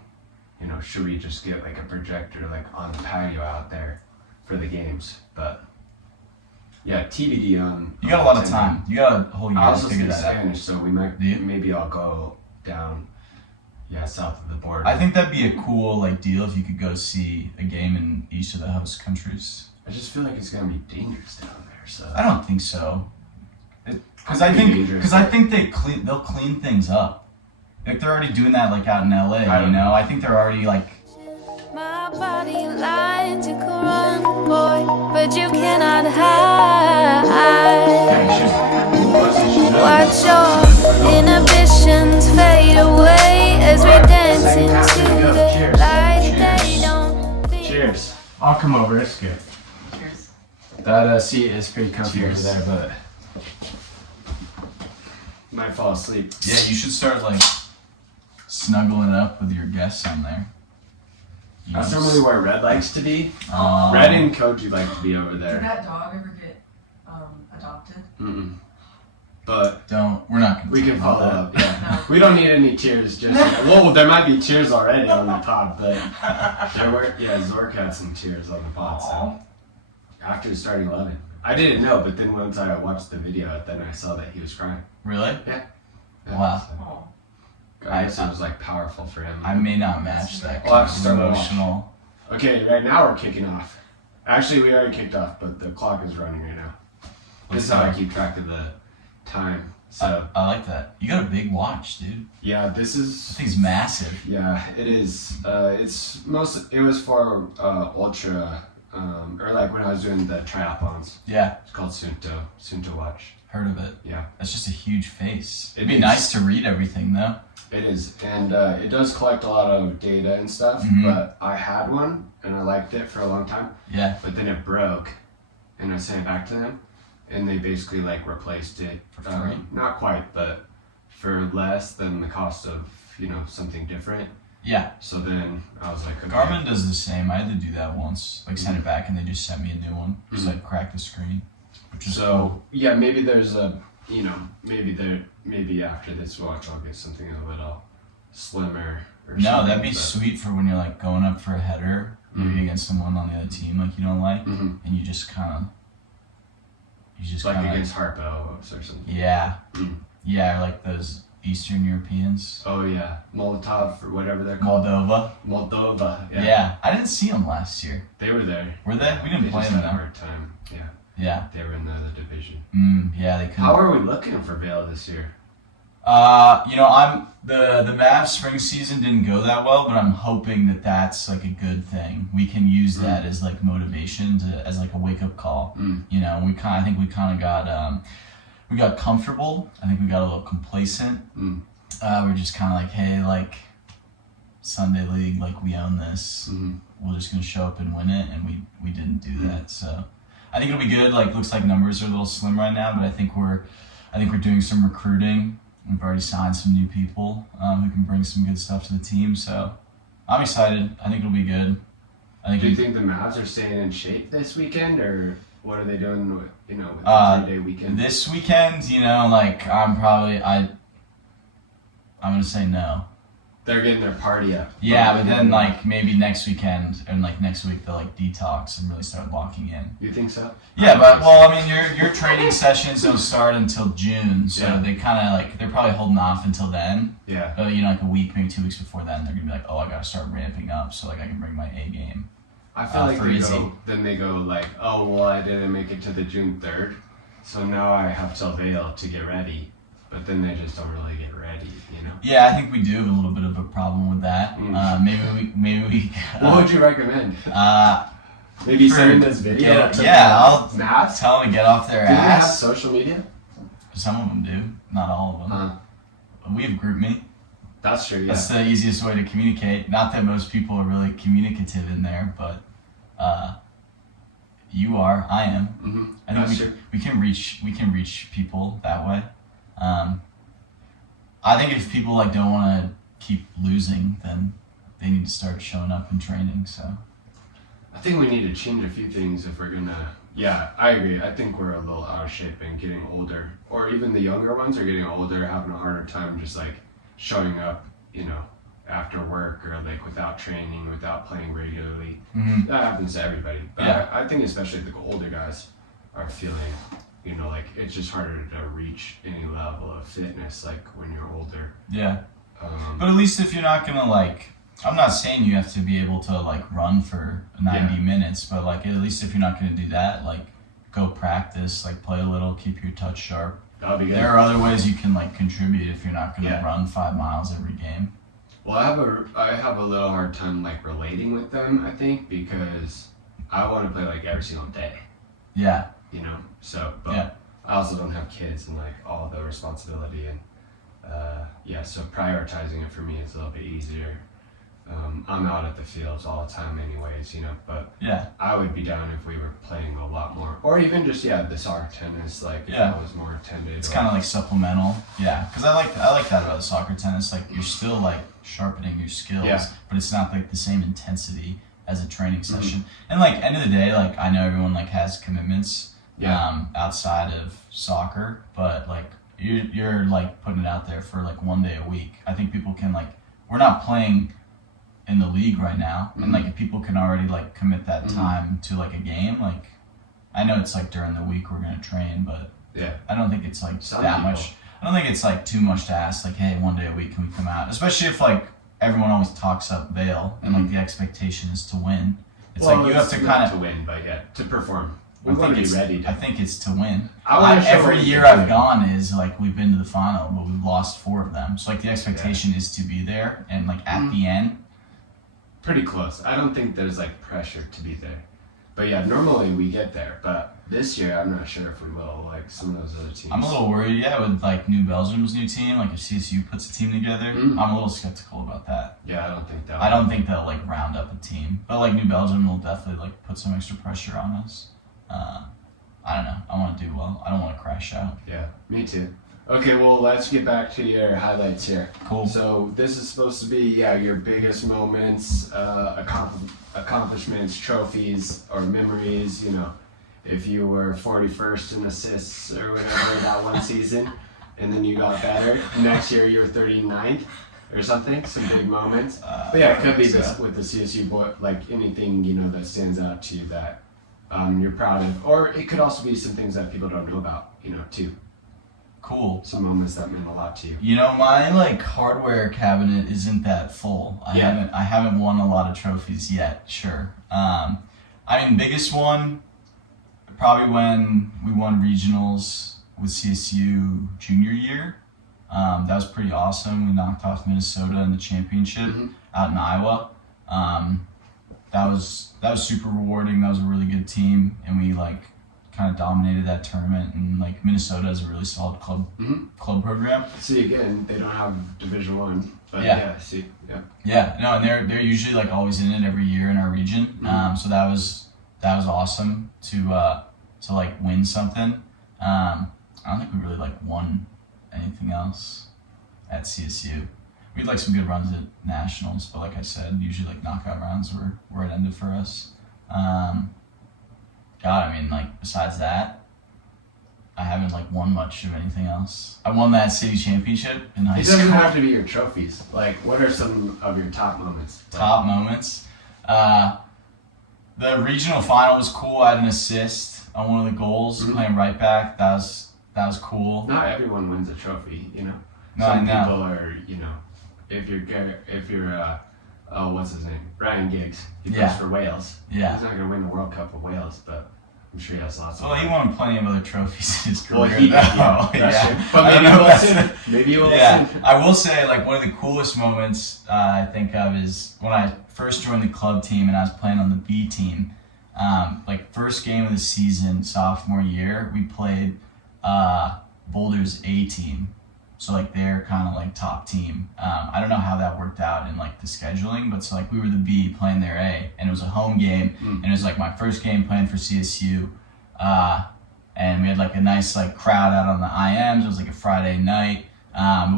you know, should we just get like a projector like on the patio out there for the games? But yeah, TBD on. You got a lot of time. You got a whole year to figure that out. Spanish, so we might maybe I'll go down. Yeah, south of the border. I think that'd be a cool like deal if you could go see a game in each of the host countries. I just feel like it's gonna be dangerous down there. So I don't think so. Because I think they'll clean things up. Like they're already doing that like out in LA, you know. I think they're already like. My body lines you can run, boy, but you cannot hide. Watch your inhibitions fade away as we dance into the light. They don't think. Cheers. I'll come over. It's good. Cheers. That seat is pretty comfy over Cheers. there, but might fall asleep. Yeah, you should start like snuggling up with your guests on there. That's normally where Red likes to be. Oh. Red and Koji like to be over there. Did that dog ever get adopted? Mm-mm. But we're not gonna we can talk follow about up. Yeah. We don't need any cheers. Just well, there might be cheers already on the pod, but there were Zork had some cheers on the pod. So after starting 11, I didn't know, but then once I watched the video, then I saw that he was crying. Really? Yeah. Wow. So, I guess it was like powerful for him. I may not match that I'll have kind to of start emotional. Okay, right now we're kicking off. Actually, we already kicked off, but the clock is running right now. This is how I keep track of the time. So I like that. You got a big watch, dude. yeah, this That is thing's massive. yeah, it is. It was for ultra or like when I was doing the triathlons. Yeah, It's called Sunto watch. heard of it. Yeah, That's just a huge face. It'd It be is. nice to read everything though. it is, and it does collect a lot of data and stuff. Mhm. But I had one and I liked it for a long time. Yeah, But then it broke, and I sent it back to them, and they basically like replaced it For free? not quite, but for less than the cost of something different. yeah. So then I was like, okay. Garmin does the same. I had to do that once. Like send it back and they just sent me a new one. Just Mhm. like crack the screen. Which is So cool. yeah, maybe there's a maybe after this watch I'll get something a little slimmer. Or No, something, that'd be but- sweet for when you're like going up for a header, maybe Mhm. against someone on the other team like you don't like, Mhm. and you just kind of Like against Harpo or something. yeah, Mm. yeah, or like those Eastern Europeans, Oh yeah, Molotov or whatever they're called. Moldova. Yeah. Yeah, I didn't see them last year. They were there. Were they? We didn't They play just them had a though. hard time. Yeah, Yeah. they were in the other division. Yeah, they couldn't. How are we looking for Vail this year? I'm the Mavs spring season didn't go that well, but I'm hoping that that's like a good thing. We can use that as like motivation as like a wake up call. You know, I think we kind of got comfortable. I think we got a little complacent. We're just kind of like, hey, like Sunday League, like we own this. We're just gonna show up and win it, and we didn't do that. So I think it'll be good. Like looks like numbers are a little slim right now, but I think we're doing some recruiting. We've already signed some new people who can bring some good stuff to the team. So I'm excited. I think it'll be good. Do you think the Mavs are staying in shape this weekend, or what are they doing with the 3-day weekend? This weekend, like I'm gonna say no. They're getting their party up. Yeah, but then like maybe next weekend and like next week they'll like detox and really start locking in. You think so? Yeah, but well, I mean your training sessions don't start until June, so Yeah. they kind of like they're probably holding off until then. Yeah. But like a week, maybe 2 weeks before then, they're gonna be like, oh, I gotta start ramping up so like I can bring my A game. I feel like for easy. they go like, oh well, I didn't make it to the June 3rd, so now I have till Vail to get ready. But then they just don't really get ready, Yeah, I think we do have a little bit of a problem with that. Maybe we. What would you recommend? Maybe for- sending this video to I'll Mavs? tell them to get off their Do they have ass. social media? Some of them do, not all of them. We have GroupMe. That's true, yeah. That's the easiest way to communicate. Not that most people are really communicative in there, but you are. I am. I think That's true. we can reach people that way. I think if people like don't want to keep losing, then they need to start showing up and training. So I think we need to change a few things if we're gonna. Yeah, I agree. I think we're a little out of shape and getting older, or even the younger ones are getting older, having a harder time just like showing up, after work or like without training, without playing regularly. That happens to everybody. But Yeah. I think especially the older guys are feeling, like it's just harder to reach any level of fitness like when you're older. yeah. But at least if you're not gonna like, I'm not saying you have to be able to like run for 90 minutes, but like at least if you're not gonna do that, like go practice, like play a little, keep your touch sharp, That'll be good. There are other ways you can like contribute if you're not going to Yeah. run 5 miles every game. Well, I have a little hard time like relating with them, I think, because I want to play like every single day, Yeah. you know. So, but Yeah. I also don't have kids and like all the responsibility and so prioritizing it for me is a little bit easier. I'm out at the fields all the time, anyways, you know. But Yeah. I would be down if we were playing a lot more, or even just the soccer tennis, like if Yeah. that was more attended. It's kind of like supplemental. Yeah. Because I like that about the soccer tennis. Like you're still like sharpening your skills, Yeah. but it's not like the same intensity as a training session. And like end of the day, like I know everyone like has commitments outside of soccer, but like you're like putting it out there for like 1 day a week. I think people can like, we're not playing in the league right now, and like if people can already like commit that time to like a game, like I know it's like during the week we're gonna train, but I don't think it's like much. I don't think it's like too much to ask. Like, hey, 1 day a week can we come out? Especially if like everyone always talks up Vail and like the expectation is to win. It's like you have to kind of to win, but to perform. We I want think to be it's, ready. I think it's to win. Every Year I've gone is like we've been to the final, but we've lost 4 of them. So like the expectation is to be there, and like at the end. Pretty close. I don't think there's like pressure to be there. But normally we get there. But this year I'm not sure if we will, like some of those other teams. I'm a little worried, with like New Belgium's new team, like if CSU puts a team together, I'm a little skeptical about that. Yeah, I don't think they'll like round up a team. But like New Belgium will definitely like put some extra pressure on us. I don't know. I want to do well. I don't want to crash out. Yeah, me too. Okay, well, let's get back to your highlights here. Cool. So this is supposed to be, your biggest moments, accomplishments, trophies, or memories, if you were 41st in assists or whatever that one season, and then you got better. Next year you were 39th or something, some big moments. But it could be this with the CSU boy, like anything, that stands out to you that you're proud of. Or it could also be some things that people don't know about, too. Cool. Some moments that meant a lot to you. My like hardware cabinet isn't that full. I haven't won a lot of trophies yet. Sure. Biggest one probably when we won regionals with CSU junior year. That was pretty awesome. We knocked off Minnesota in the championship out in Iowa. That was super rewarding. That was a really good team, and we like kind of dominated that tournament, and like Minnesota is a really solid club program. See, again, they don't have Division I, but and they're usually like always in it every year in our region. So that was awesome to like win something. I don't think we really like won anything else at CSU. We had like some good runs at nationals, but like I said, usually like knockout rounds were where it ended for us. Besides that, I haven't like won much of anything else. I won that city championship in high school. It doesn't have to be your trophies. Like, what are some of your top moments? Top moments? The regional final was cool. I had an assist on one of the goals, playing right back. That was cool. Not everyone wins a trophy, No, Some I know. people are, if you're what's his name? Ryan Giggs. He plays for Wales. Yeah. He's not going to win the World Cup with Wales, but I'm sure he has lots of Well, he won plenty of other trophies in his career. Well, he did, But maybe you will listen. I will say, like, one of the coolest moments I think of is when I first joined the club team and I was playing on the B team. First game of the season, sophomore year, we played Boulder's A team. So, like, they're kind of, like, top team. I don't know how that worked out in, like, the scheduling, but so, like, we were the B playing their A, and it was a home game, and it was, like, my first game playing for CSU, and we had, like, a nice, like, crowd out on the IMs. It was, like, a Friday night.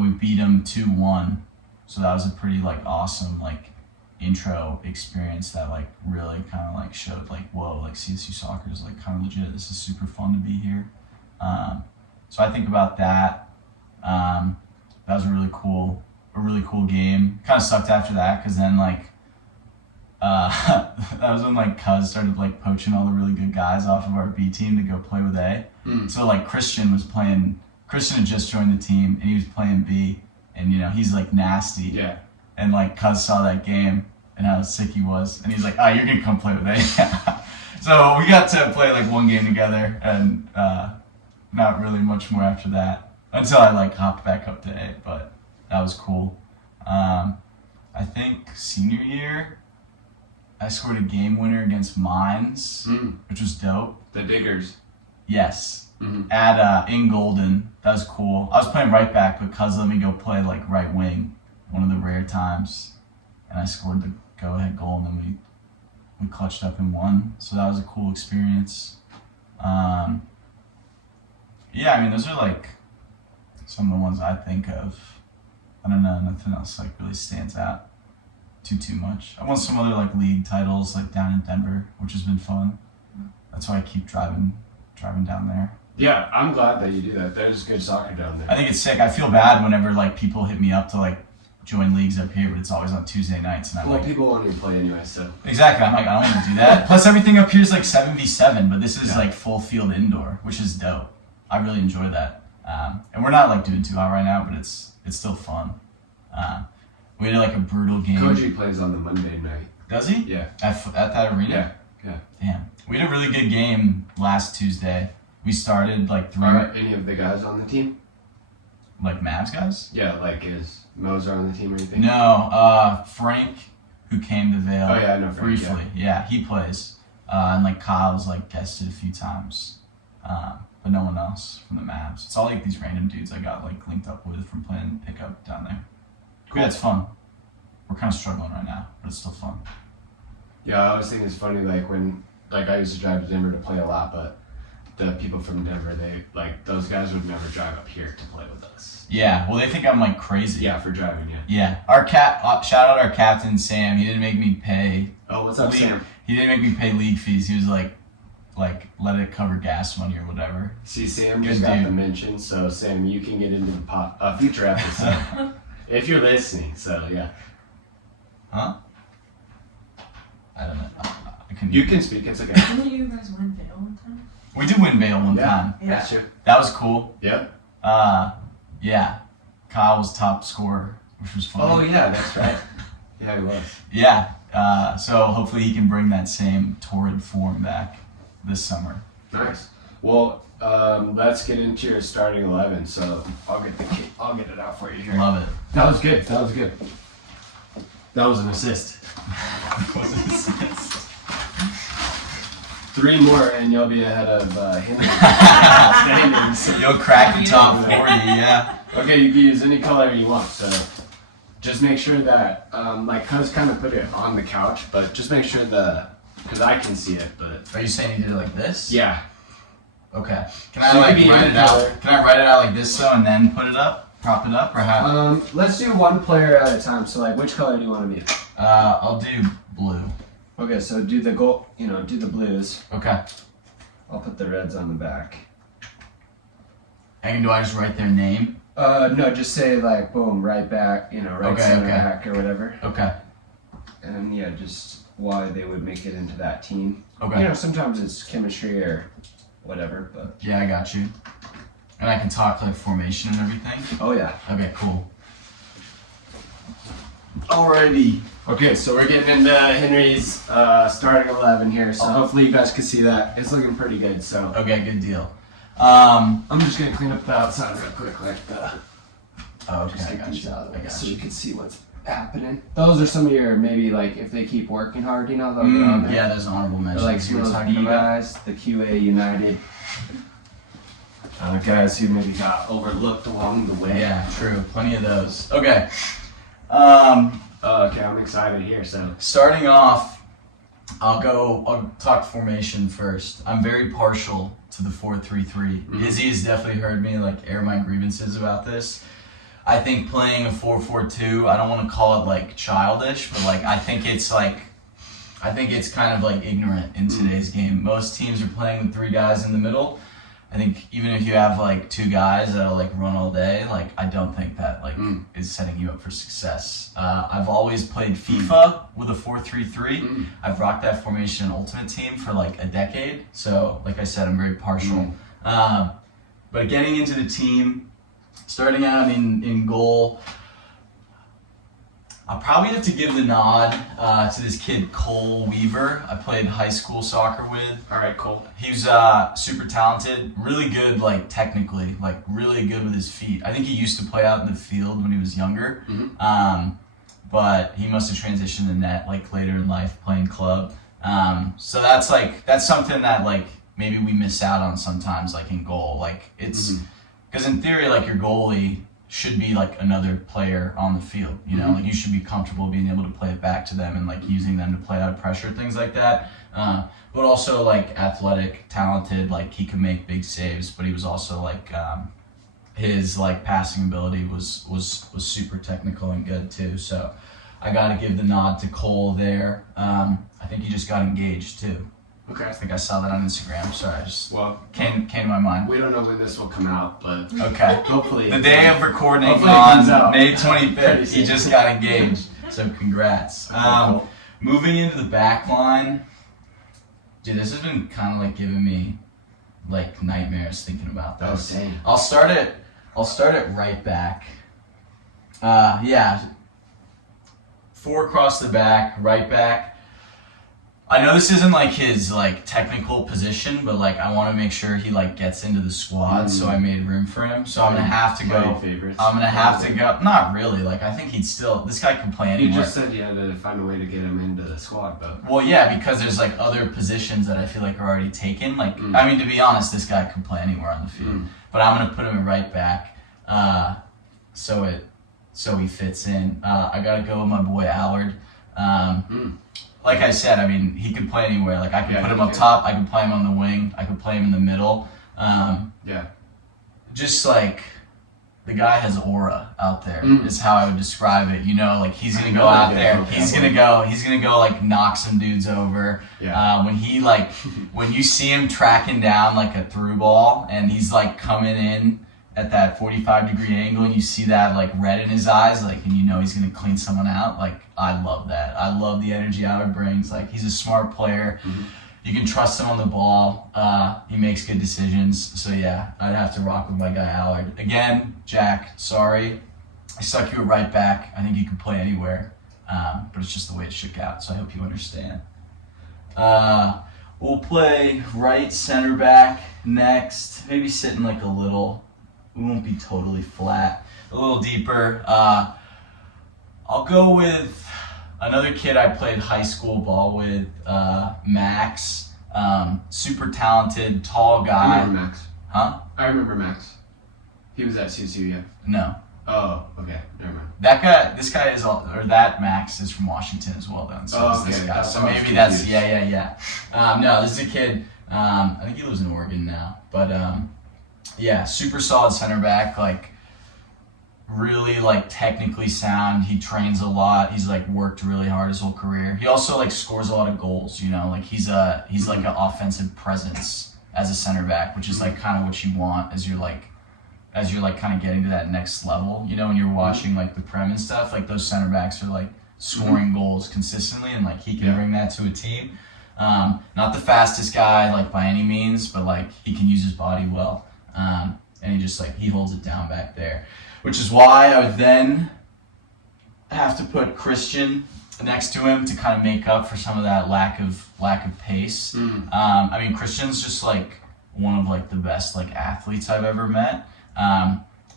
We beat them 2-1, so that was a pretty, like, awesome, like, intro experience that, like, really kind of, like, showed, like, whoa, like, CSU soccer is, like, kind of legit. This is super fun to be here. So I think about that. That was a really cool game. Kind of sucked after that because then like that was when like Cuz started like poaching all the really good guys off of our B team to go play with A. So like Christian had just joined the team and he was playing B, and he's like nasty. Yeah. And like Cuz saw that game and how sick he was, and he's like, "Oh, you're gonna come play with A." So we got to play like one game together, and not really much more after that until I like hopped back up to A, but that was cool. I think senior year, I scored a game winner against Mines, which was dope. The Diggers. Yes. Mm-hmm. At in Golden. That was cool. I was playing right back, but Cuz let me go play like right wing, one of the rare times, and I scored the go-ahead goal, and then we clutched up and won. So that was a cool experience. Yeah, I mean, those are like some of the ones I think of. I don't know, nothing else like really stands out too much. I won some other like league titles like down in Denver, which has been fun. That's why I keep driving down there. Yeah, I'm glad that you do that. There's good soccer down there. I think it's sick. I feel bad whenever like people hit me up to like join leagues up here, but it's always on Tuesday nights, and I'm Well, like, people want you to play anyway, so. exactly. I'm like, I don't want to do that. Plus, everything up here is like 7v7, but this is like full field indoor, which is dope. I really enjoy that. And we're not like doing too hot right now, but it's still fun. We did like a brutal game. Koji plays on the Monday night. Does he? Yeah. At that arena? Yeah. Damn. We had a really good game last Tuesday. We started like Are any of the guys on the team? like Mavs guys? Yeah, like is Moser on the team or anything? No, Frank, who came to Vail Oh yeah, I know Frank, briefly. Yeah, he plays. And like Kyle's like guested a few times. But no one else from the Mavs. It's all like these random dudes I got like linked up with from playing pickup down there. Cool. Yeah, it's fun. We're kind of struggling right now, but it's still fun. Yeah, I always think it's funny, like when, like I used to drive to Denver to play a lot, but the people from Denver, they, like, those guys would never drive up here to play with us. Yeah, well they think I'm like crazy. Yeah, for driving, yeah. Yeah, our shout out our captain Sam. He didn't make me pay. Oh, what's up, Sam? He didn't make me pay league fees. He was like let it cover gas money or whatever. See, Sam Good just got dude. the mention, so Sam, you can get into the future episode if you're listening. So yeah, Huh? I don't know. you can speak. It's okay. Didn't you guys win Vail one time? We did win Vail one time. That's true. That was cool. Yep. Yeah. Kyle was top scorer, which was fun. Oh yeah, that's right. Yeah, he was. Yeah. So hopefully he can bring that same torrid form back this summer. Nice. Well, let's get into your starting 11. So I'll get it out for you here. Love it. That was good. That was good. That was an assist. Three more and you'll be ahead of him. You'll crack the top 40, yeah. Okay, you can use any color you want. So just make sure that, like, Cuz kind of put it on the couch, but just make sure because I can see it, but. Are you saying you did it like this? Yeah. Okay. Can I So like maybe write any it out? color. Can I write it out like this though, and then put it up, prop it up, or how? Let's do one player at a time. So, like, which color do you want to be? I'll do blue. Okay, so do the do the blues. Okay. I'll put the reds on the back. And do I just write their name? No, just say like, boom, right back, right Okay, center okay. back or whatever. Okay. And yeah, just why they would make it into that team. Okay. Sometimes it's chemistry or whatever, but. Yeah, I got you. And I can talk like formation and everything? Oh yeah. Okay, cool. Alrighty. Okay, so we're getting into Henry's starting 11 here, so hopefully you guys can see that. It's looking pretty good, so. Okay, good deal. I'm just gonna clean up the outside real quick, like Okay, just I get got these you. out of the I way got so you. you can see what's happening. Those are some of your, maybe like, if they keep working hard, they'll get on there. Yeah, those honorable They're mentions. like some you of were those talking B about. guys, the QA United. Guys who maybe got overlooked along the way. Yeah, true. Plenty of those. Okay. Okay, I'm excited here, so. Starting off, I'll talk formation first. I'm very partial to the 4-3-3. Izzy has definitely heard me like air my grievances about this. I think playing a 4-4-2, I don't want to call it like childish, but like I think it's kind of like ignorant in today's game. Most teams are playing with three guys in the middle. I think even if you have like two guys that'll like run all day, like I don't think that like is setting you up for success. I've always played FIFA with a 4-3-3. I've rocked that formation in Ultimate Team for like a decade. So like I said, I'm very partial. But getting into the team, starting out in goal, I'll probably have to give the nod to this kid, Cole Weaver. I played high school soccer with. All right, Cole. He was super talented, really good, like technically, like really good with his feet. I think he used to play out in the field when he was younger, but he must have transitioned to net like later in life, playing club. So that's something that like maybe we miss out on sometimes, like in goal. Like it's because in theory, like your goalie should be like another player on the field, you know, like you should be comfortable being able to play it back to them and like using them to play out of pressure, things like that. But also like athletic, talented, like he could make big saves, but he was also like his like passing ability was super technical and good too. So I got to give the nod to Cole there. I think he just got engaged too. Okay. I think I saw that on Instagram. Sorry, I just came to my mind. We don't know when this will come out, but okay. Hopefully. The day of recording Hopefully on May 25th, he just got engaged. So congrats. Cool. Moving into the back line, dude, this has been kind of like giving me like nightmares thinking about this. Oh, dang. I'll start it right back. Yeah. 4 across the back, right back. I know this isn't like his like technical position, but like I want to make sure he like gets into the squad, so I made room for him. So I'm gonna have to go. I'm gonna have to go. Not really. Like I think this guy can play anywhere. You just said you had to find a way to get him into the squad, but. Well, yeah, because there's like other positions that I feel like are already taken. Like I mean, to be honest, this guy can play anywhere on the field, but I'm gonna put him in right back, so he fits in. I gotta go with my boy Allard. Like I said, I mean, he could play anywhere. Like I could put him up top, I could play him on the wing, I could play him in the middle. Just like the guy has aura out there is how I would describe it. You know, like he's gonna go out there, he's gonna go like knock some dudes over. When you see him tracking down like a through ball and he's like coming in at that 45-degree angle and you see that like red in his eyes, like, and you know he's gonna clean someone out. Like I love that. I love the energy Allard brings. Like he's a smart player. You can trust him on the ball. He makes good decisions. So yeah, I'd have to rock with my guy Allard. Again, Jack, sorry, I stuck you at right back. I think you can play anywhere, but it's just the way it shook out. So I hope you understand. We'll play right center back next. Maybe sitting like a little. We won't be totally flat. A little deeper. I'll go with another kid I played high school ball with, Max. Super talented, tall guy. I remember Max. Huh? I remember Max. He was at CCA, yeah. No. Oh, okay. Never mind. That Max is from Washington as well then. So is this guy. So maybe that's, yeah. No, this is a kid, I think he lives in Oregon now. But, yeah, super solid center back, like really like technically sound. He trains a lot. He's like worked really hard his whole career. He also like scores a lot of goals, you know, like he's like an offensive presence as a center back, which is like kind of what you want as you're like kind of getting to that next level, you know, when you're watching like the Prem and stuff, like those center backs are like scoring goals consistently and like he can bring that to a team. Not the fastest guy like by any means, but like he can use his body well. And he just like, he holds it down back there, which is why I would then have to put Christian next to him to kind of make up for some of that lack of pace. I mean, Christian's just like one of like the best like athletes I've ever met.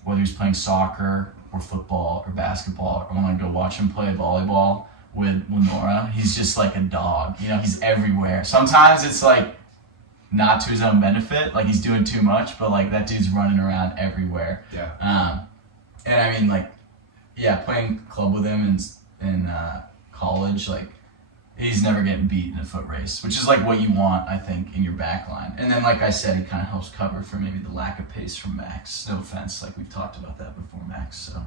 Whether he's playing soccer or football or basketball, or when I go watch him play volleyball with Lenora, he's just like a dog. You know, he's everywhere. Sometimes it's like, not to his own benefit, like he's doing too much, but like that dude's running around everywhere. And I mean, like, yeah, playing club with him in college, like he's never getting beat in a foot race, which is like what you want, I think, in your back line. And then, like I said, he kind of helps cover for maybe the lack of pace from Max. No offense, like we've talked about that before, Max. So,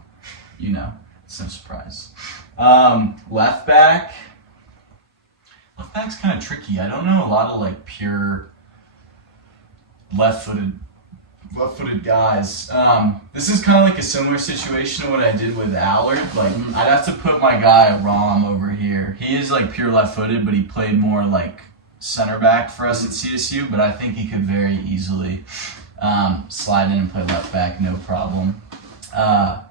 you know, it's no surprise. Left back's kind of tricky. I don't know a lot of like pure left-footed guys. This is kind of like a similar situation to what I did with Allard. Like I'd have to put my guy Rom over here. He is like pure left-footed, but he played more like center back for us at CSU. But I think he could very easily slide in and play left back, no problem. I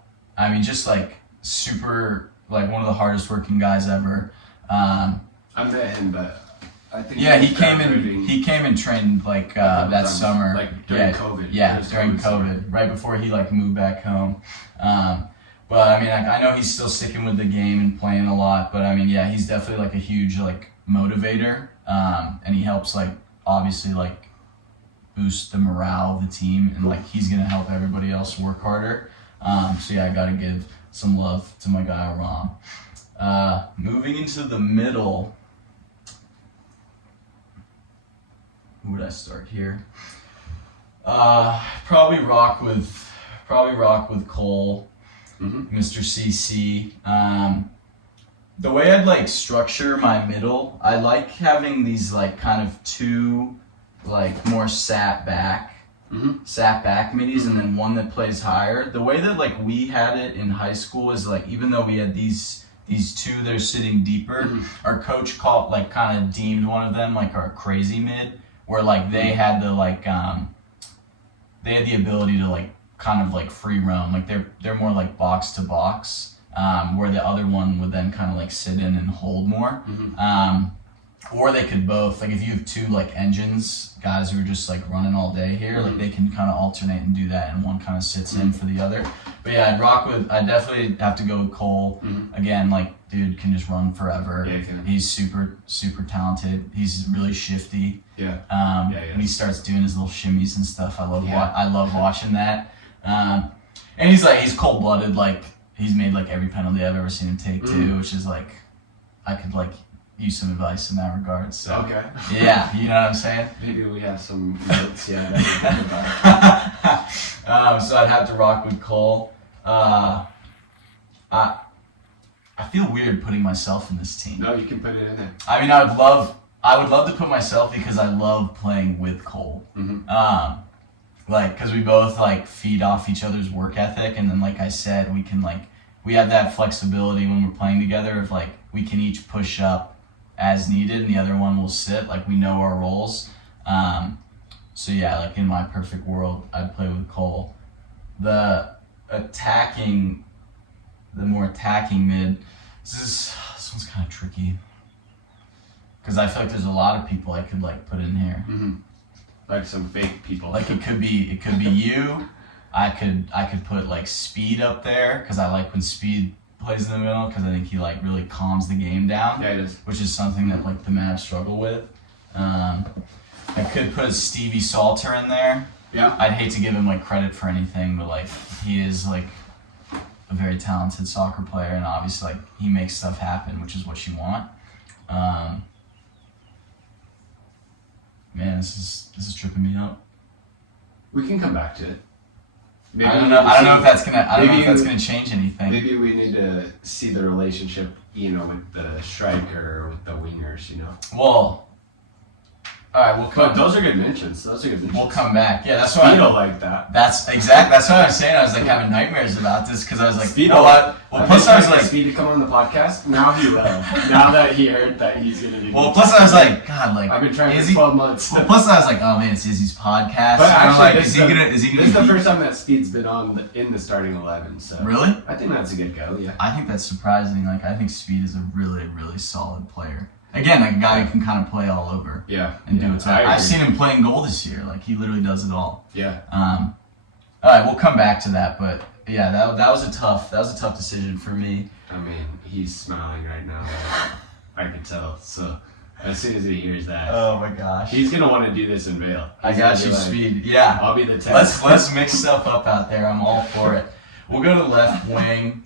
mean, just like super like one of the hardest working guys ever. I met him, but I think he came and trained like that summer, like during COVID. Yeah, during COVID, right before he like moved back home. But I mean, like, I know he's still sticking with the game and playing a lot. But I mean, yeah, he's definitely like a huge like motivator, and he helps like obviously like boost the morale of the team, and like he's gonna help everybody else work harder. So yeah, I gotta give some love to my guy Rom. Moving into the middle. Who would I start here? Probably rock with Cole, Mr. CC. The way I'd like structure my middle, I like having these like kind of two like more sat back middies, and then one that plays higher. The way that like we had it in high school is like, even though we had these two that are sitting deeper, our coach kind of deemed one of them like our crazy mid, where like they had the like they had the ability to like kind of like free roam, like they're more like box to box, where the other one would then kind of like sit in and hold more. Or they could both, like if you have two like engines, guys who are just like running all day here, like they can kind of alternate and do that, and one kind of sits in for the other. But yeah, I'd definitely have to go with Cole. Again, like dude can just run forever. Yeah, he can. He's super, super talented. He's really shifty. When he starts doing his little shimmies and stuff, I love watching that. And he's cold blooded, like he's made like every penalty I've ever seen him take too, which is like, I could like use some advice in that regard. So okay. Yeah, you know what I'm saying? Maybe we have some notes, So I'd have to rock with Cole. I feel weird putting myself in this team. No, you can put it in there. I mean, I would love to put myself, because I love playing with Cole. Like, because we both like feed off each other's work ethic, and then like I said, we have that flexibility when we're playing together of like we can each push up as needed, and the other one will sit. Like we know our roles. So yeah, like in my perfect world, I'd play with Cole. The more attacking mid. This one's kind of tricky, because I feel like there's a lot of people I could like put in here. Like some fake people. Like it could be you. I could put like Speed up there, because I like when Speed plays in the middle, because I think he like really calms the game down. Yeah, it is. Which is something that like the Mavs struggle with. I could put Stevie Salter in there. Yeah. I'd hate to give him like credit for anything, but like he is like a very talented soccer player, and obviously like he makes stuff happen, which is what you want. Man, this is tripping me up. We can come back to it. Maybe I don't know if that's gonna change anything. Maybe we need to see the relationship, with the striker, with the wingers, Well, all right, But those are good mentions. We'll come back. Yeah, that's what I don't like that. That's what I was saying. I was like having nightmares about this, because I was like, plus I was like, Speed to come on the podcast. Now he will. Now that he heard that he's gonna be. Well, plus I was like, God, like I've been trying for 12 months. Well, plus I was like, oh man, it's Izzy's podcast. But actually, I'm like, is he gonna? This is the first time that Speed's been on in the starting 11. So really, I think that's a good go. Yeah. I think that's surprising. Like, I think Speed is a really, really solid player. Again, like a guy who can kind of play all over. Yeah. And do it. I've seen him playing goal this year. Like he literally does it all. Yeah. All right, we'll come back to that, but yeah, that was a tough decision for me. I mean, he's smiling right now. I can tell. So as soon as he hears that, oh my gosh, he's gonna want to do this in Vail. I got you, Speed. Yeah, I'll be the 10. Let's mix stuff up out there. I'm all for it. We'll go to left wing.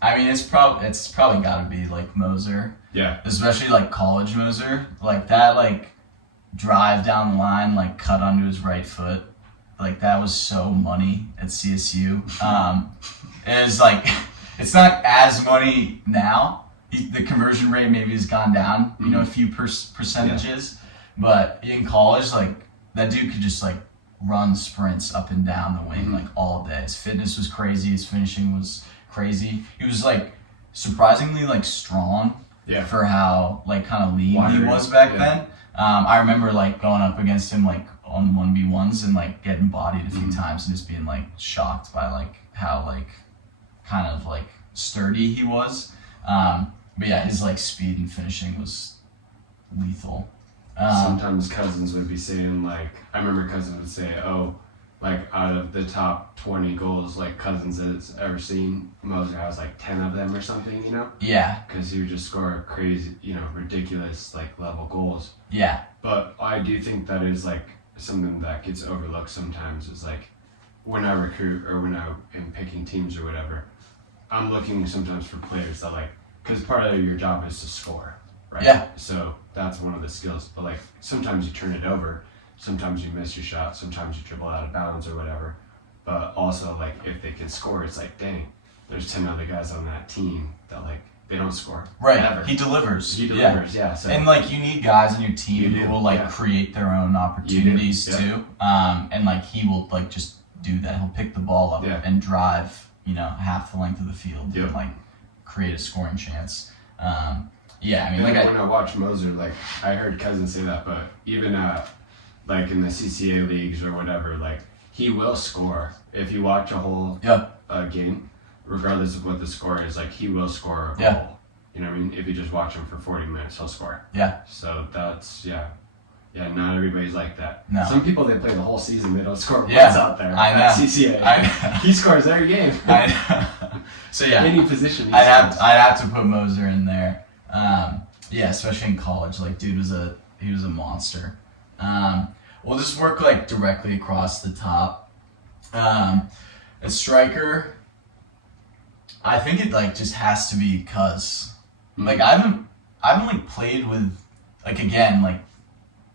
I mean, it's probably got to be like Moser. Yeah. Especially like college Moser, like that, like drive down the line, like cut onto his right foot, like that was so money at CSU. It was like, it's not as money now. The conversion rate maybe has gone down, a few percentages, but in college, like that dude could just like run sprints up and down the wing like all day. His fitness was crazy. His finishing was crazy. He was like surprisingly like strong for how like kind of lean he was back then. I remember like going up against him like on 1v1s and like getting bodied a few times and just being like shocked by like how kind of like sturdy he was. But yeah, his like speed and finishing was lethal. Sometimes Cousins would be saying like, I remember Cousins would say, oh, like out of the top 20 goals like Cousins has ever seen, Moser has like 10 of them or something, you know? Yeah. Because he would just score crazy, you know, ridiculous like level goals. Yeah. But I do think that is like something that gets overlooked sometimes, is like when I recruit or when I am picking teams or whatever, I'm looking sometimes for players that like, because part of your job is to score, right? Yeah. So that's one of the skills. But like sometimes you turn it over, sometimes you miss your shot, sometimes you dribble out of bounds or whatever. But also like if they can score, it's like, dang, there's 10 other guys on that team that like they don't score. Right. Ever. He delivers. Yeah. So and like you need guys on your team who will like create their own opportunities too. And like he will like just do that. He'll pick the ball up and drive, you know, half the length of the field and like create a scoring chance. I mean, like when I watch Moser, like I heard Cousins say that, but even like in the CCA leagues or whatever, like he will score if you watch a whole game, regardless of what the score is. Like he will score a goal. You know what I mean? If you just watch him for 40 minutes, he'll score. Yeah. So that's not everybody's like that. No. Some people, they play the whole season, they don't score once out there. I know. At CCA. I know. He scores every game. I know. So any position. I'd have to put Moser in there. Especially in college. Like dude he was a monster. We'll just work like directly across the top. A striker, I think it like just has to be Cuz. Like I haven't like played with, like, again, like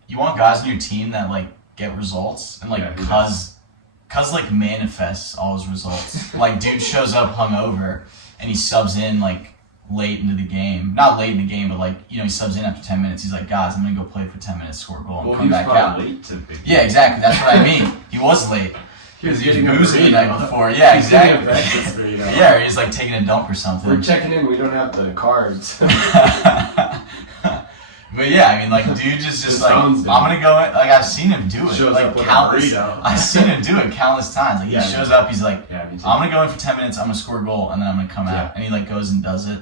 you want guys on your team that like get results, and like Cuz like manifests all his results. Like dude shows up hungover and he subs in like late into the game. Not late in the game, but like, you know, he subs in after 10 minutes. He's like, guys, I'm gonna go play for 10 minutes, score a goal, and come back out. Late to big yeah, exactly. That's what I mean. He was late. Because he was boozing the night before. Yeah, exactly. Yeah, or he's like taking a dump or something. We're checking in. We don't have the cards. But yeah, I mean, like, dude just like, I'm gonna go in. Like, I've seen him do it. Shows like, countless. I've seen him do it countless times. Like, he shows up. He's like, I'm gonna go in for 10 minutes. I'm gonna score a goal, and then I'm gonna come out. And he like goes and does it.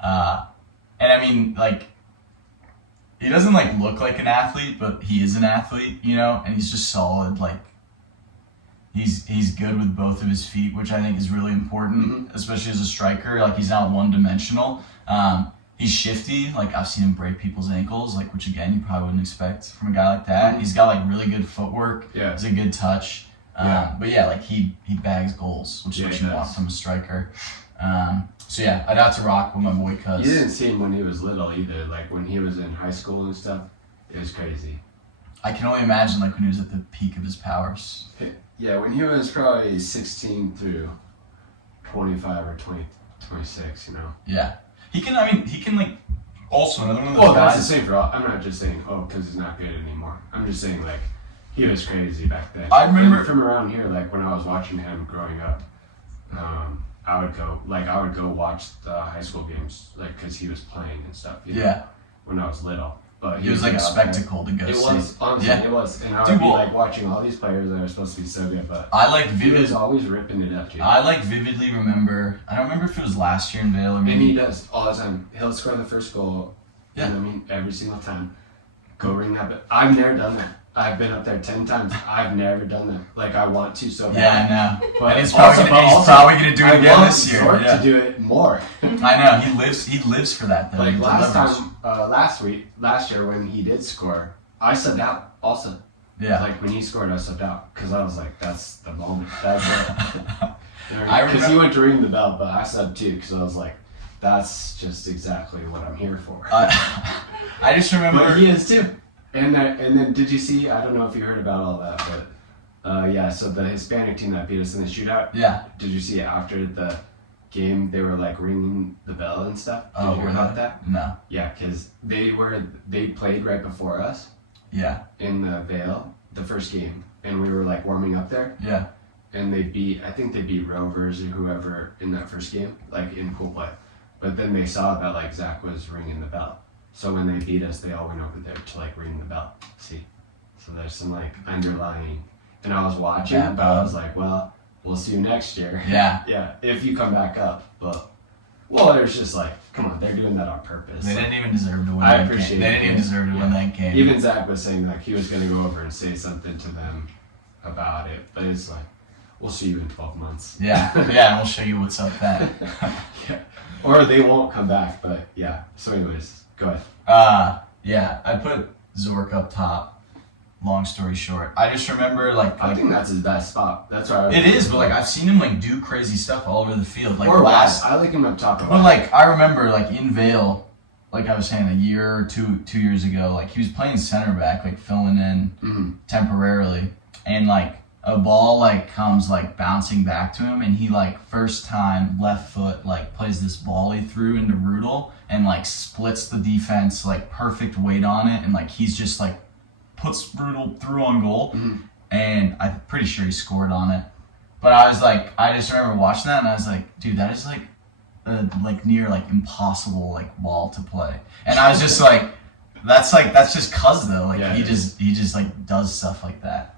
And I mean, like, he doesn't like look like an athlete, but he is an athlete, you know. And he's just solid. Like, he's good with both of his feet, which I think is really important, especially as a striker. Like, he's not one-dimensional. He's shifty. Like, I've seen him break people's ankles, like, which again you probably wouldn't expect from a guy like that. He's got like really good footwork. Yeah. He's a good touch. But yeah, like he bags goals, which is what you want from a striker. So yeah, I'd have to rock with my boy Cuz. You didn't see him when he was little either. Like when he was in high school and stuff, it was crazy. I can only imagine like when he was at the peak of his powers. Yeah, when he was probably 16 through 25 or 26, you know. Yeah. He can like, also another one of those guys. guys. That's the same for all. I'm not just saying, because he's not good anymore. I'm just saying, like, he was crazy back then. I remember from around here, like, when I was watching him growing up, I would go watch the high school games, like, because he was playing and stuff, you know, when I was little. But he was like a spectacle to go see. It was, honestly, it was. And I would be like watching all these players that are supposed to be so good, but he was always ripping it up, dude. I like vividly remember, I don't remember if it was last year in Vail or maybe. And he does all the time. He'll score the first goal, you know what I mean, every single time. Go ring that bell. I've never done that. I've been up there 10 times. I've never done that. Like, I want to so bad. Yeah, I know. But he's probably going to do it again this year. To do it more. I know. He lives for that, though. Like last year when he did score, I subbed out also. Yeah. Like, when he scored, I subbed out. Because I was like, that's the moment. That's it. Because he went to ring the bell, but I subbed too. Because I was like, that's just exactly what I'm here for. I just remember. But he is too. And then did you see, I don't know if you heard about all that, but so the Hispanic team that beat us in the shootout, did you see after the game they were like ringing the bell and stuff? Did you hear about that? No. Yeah, because they played right before us. Yeah. In the Vale, the first game, and we were like warming up there. Yeah. And I think they beat Rovers or whoever in that first game, like in pool play. But then they saw that like Zach was ringing the bell. So when they beat us, they all went over there to like ring the bell. See? So there's some like underlying. And I was watching, but I was like, well, we'll see you next year. Yeah. Yeah, if you come back up. But, well, it was just like, come on, they're doing that on purpose. They didn't even deserve to win I that appreciate game. They didn't even deserve to win that game. Even Zach was saying like he was going to go over and say something to them about it. But it's like, we'll see you in 12 months. Yeah, and we'll show you what's up then. Yeah. Or they won't come back, but yeah. So anyways, go ahead. Yeah, I put Zork up top. Long story short, I just remember I think that's his best spot. That's right. It is, but like I've seen him like do crazy stuff all over the field. Like or last, I like him up top. But like I remember like in Vale, like I was saying a year or two years ago, like he was playing center back, like filling in temporarily, and like a ball like comes like bouncing back to him, and he like first time left foot like plays this volley through into Rudel and like splits the defense, like perfect weight on it, and like he's just like puts Rudel through on goal, and I'm pretty sure he scored on it. But I was like, I just remember watching that, and I was like, dude, that is like near like impossible like ball to play. And I was just like, that's just cuz though, like he just like does stuff like that.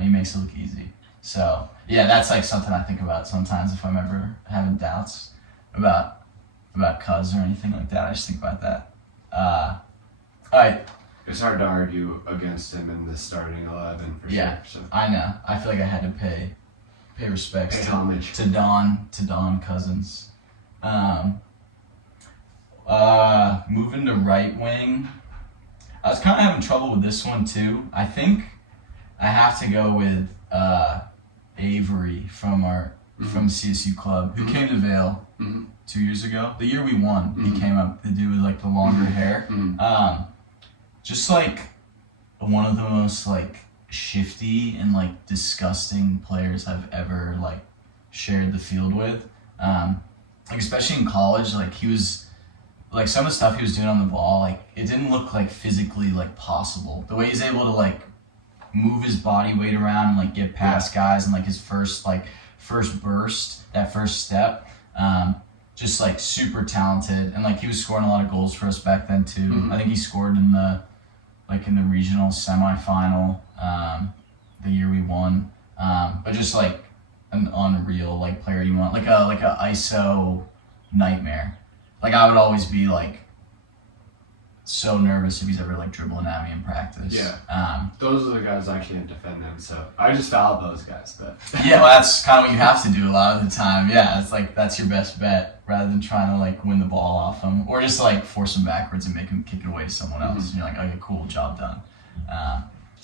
He makes it look easy. So yeah, that's like something I think about sometimes if I'm ever having doubts about cuz or anything like that. I just think about that. All right. It's hard to argue against him in the starting 11 for sure. So. I know. I feel like I had to pay respects homage to Don Cousins. Moving to right wing, I was kind of having trouble with this one too. I think I have to go with Avery from CSU club, who came to Vale 2 years ago. The year we won, he came up. The dude with like the longer hair. Just like one of the most like shifty and like disgusting players I've ever like shared the field with. Like especially in college, like he was like some of the stuff he was doing on the ball, like it didn't look like physically like possible. The way he's able to like move his body weight around and like get past guys, and like his first burst, that first step, just like super talented, and like he was scoring a lot of goals for us back then too. I think he scored in the regional semifinal the year we won. But just like an unreal like player you want, like a ISO nightmare. Like I would always be like so nervous if he's ever like dribbling at me in practice. Yeah. Those are the guys I can't defend them, so I just foul those guys. But yeah, well, that's kind of what you have to do a lot of the time. Yeah, it's like that's your best bet rather than trying to like win the ball off him or just like force him backwards and make him kick it away to someone else. And you're like, okay, cool, job done.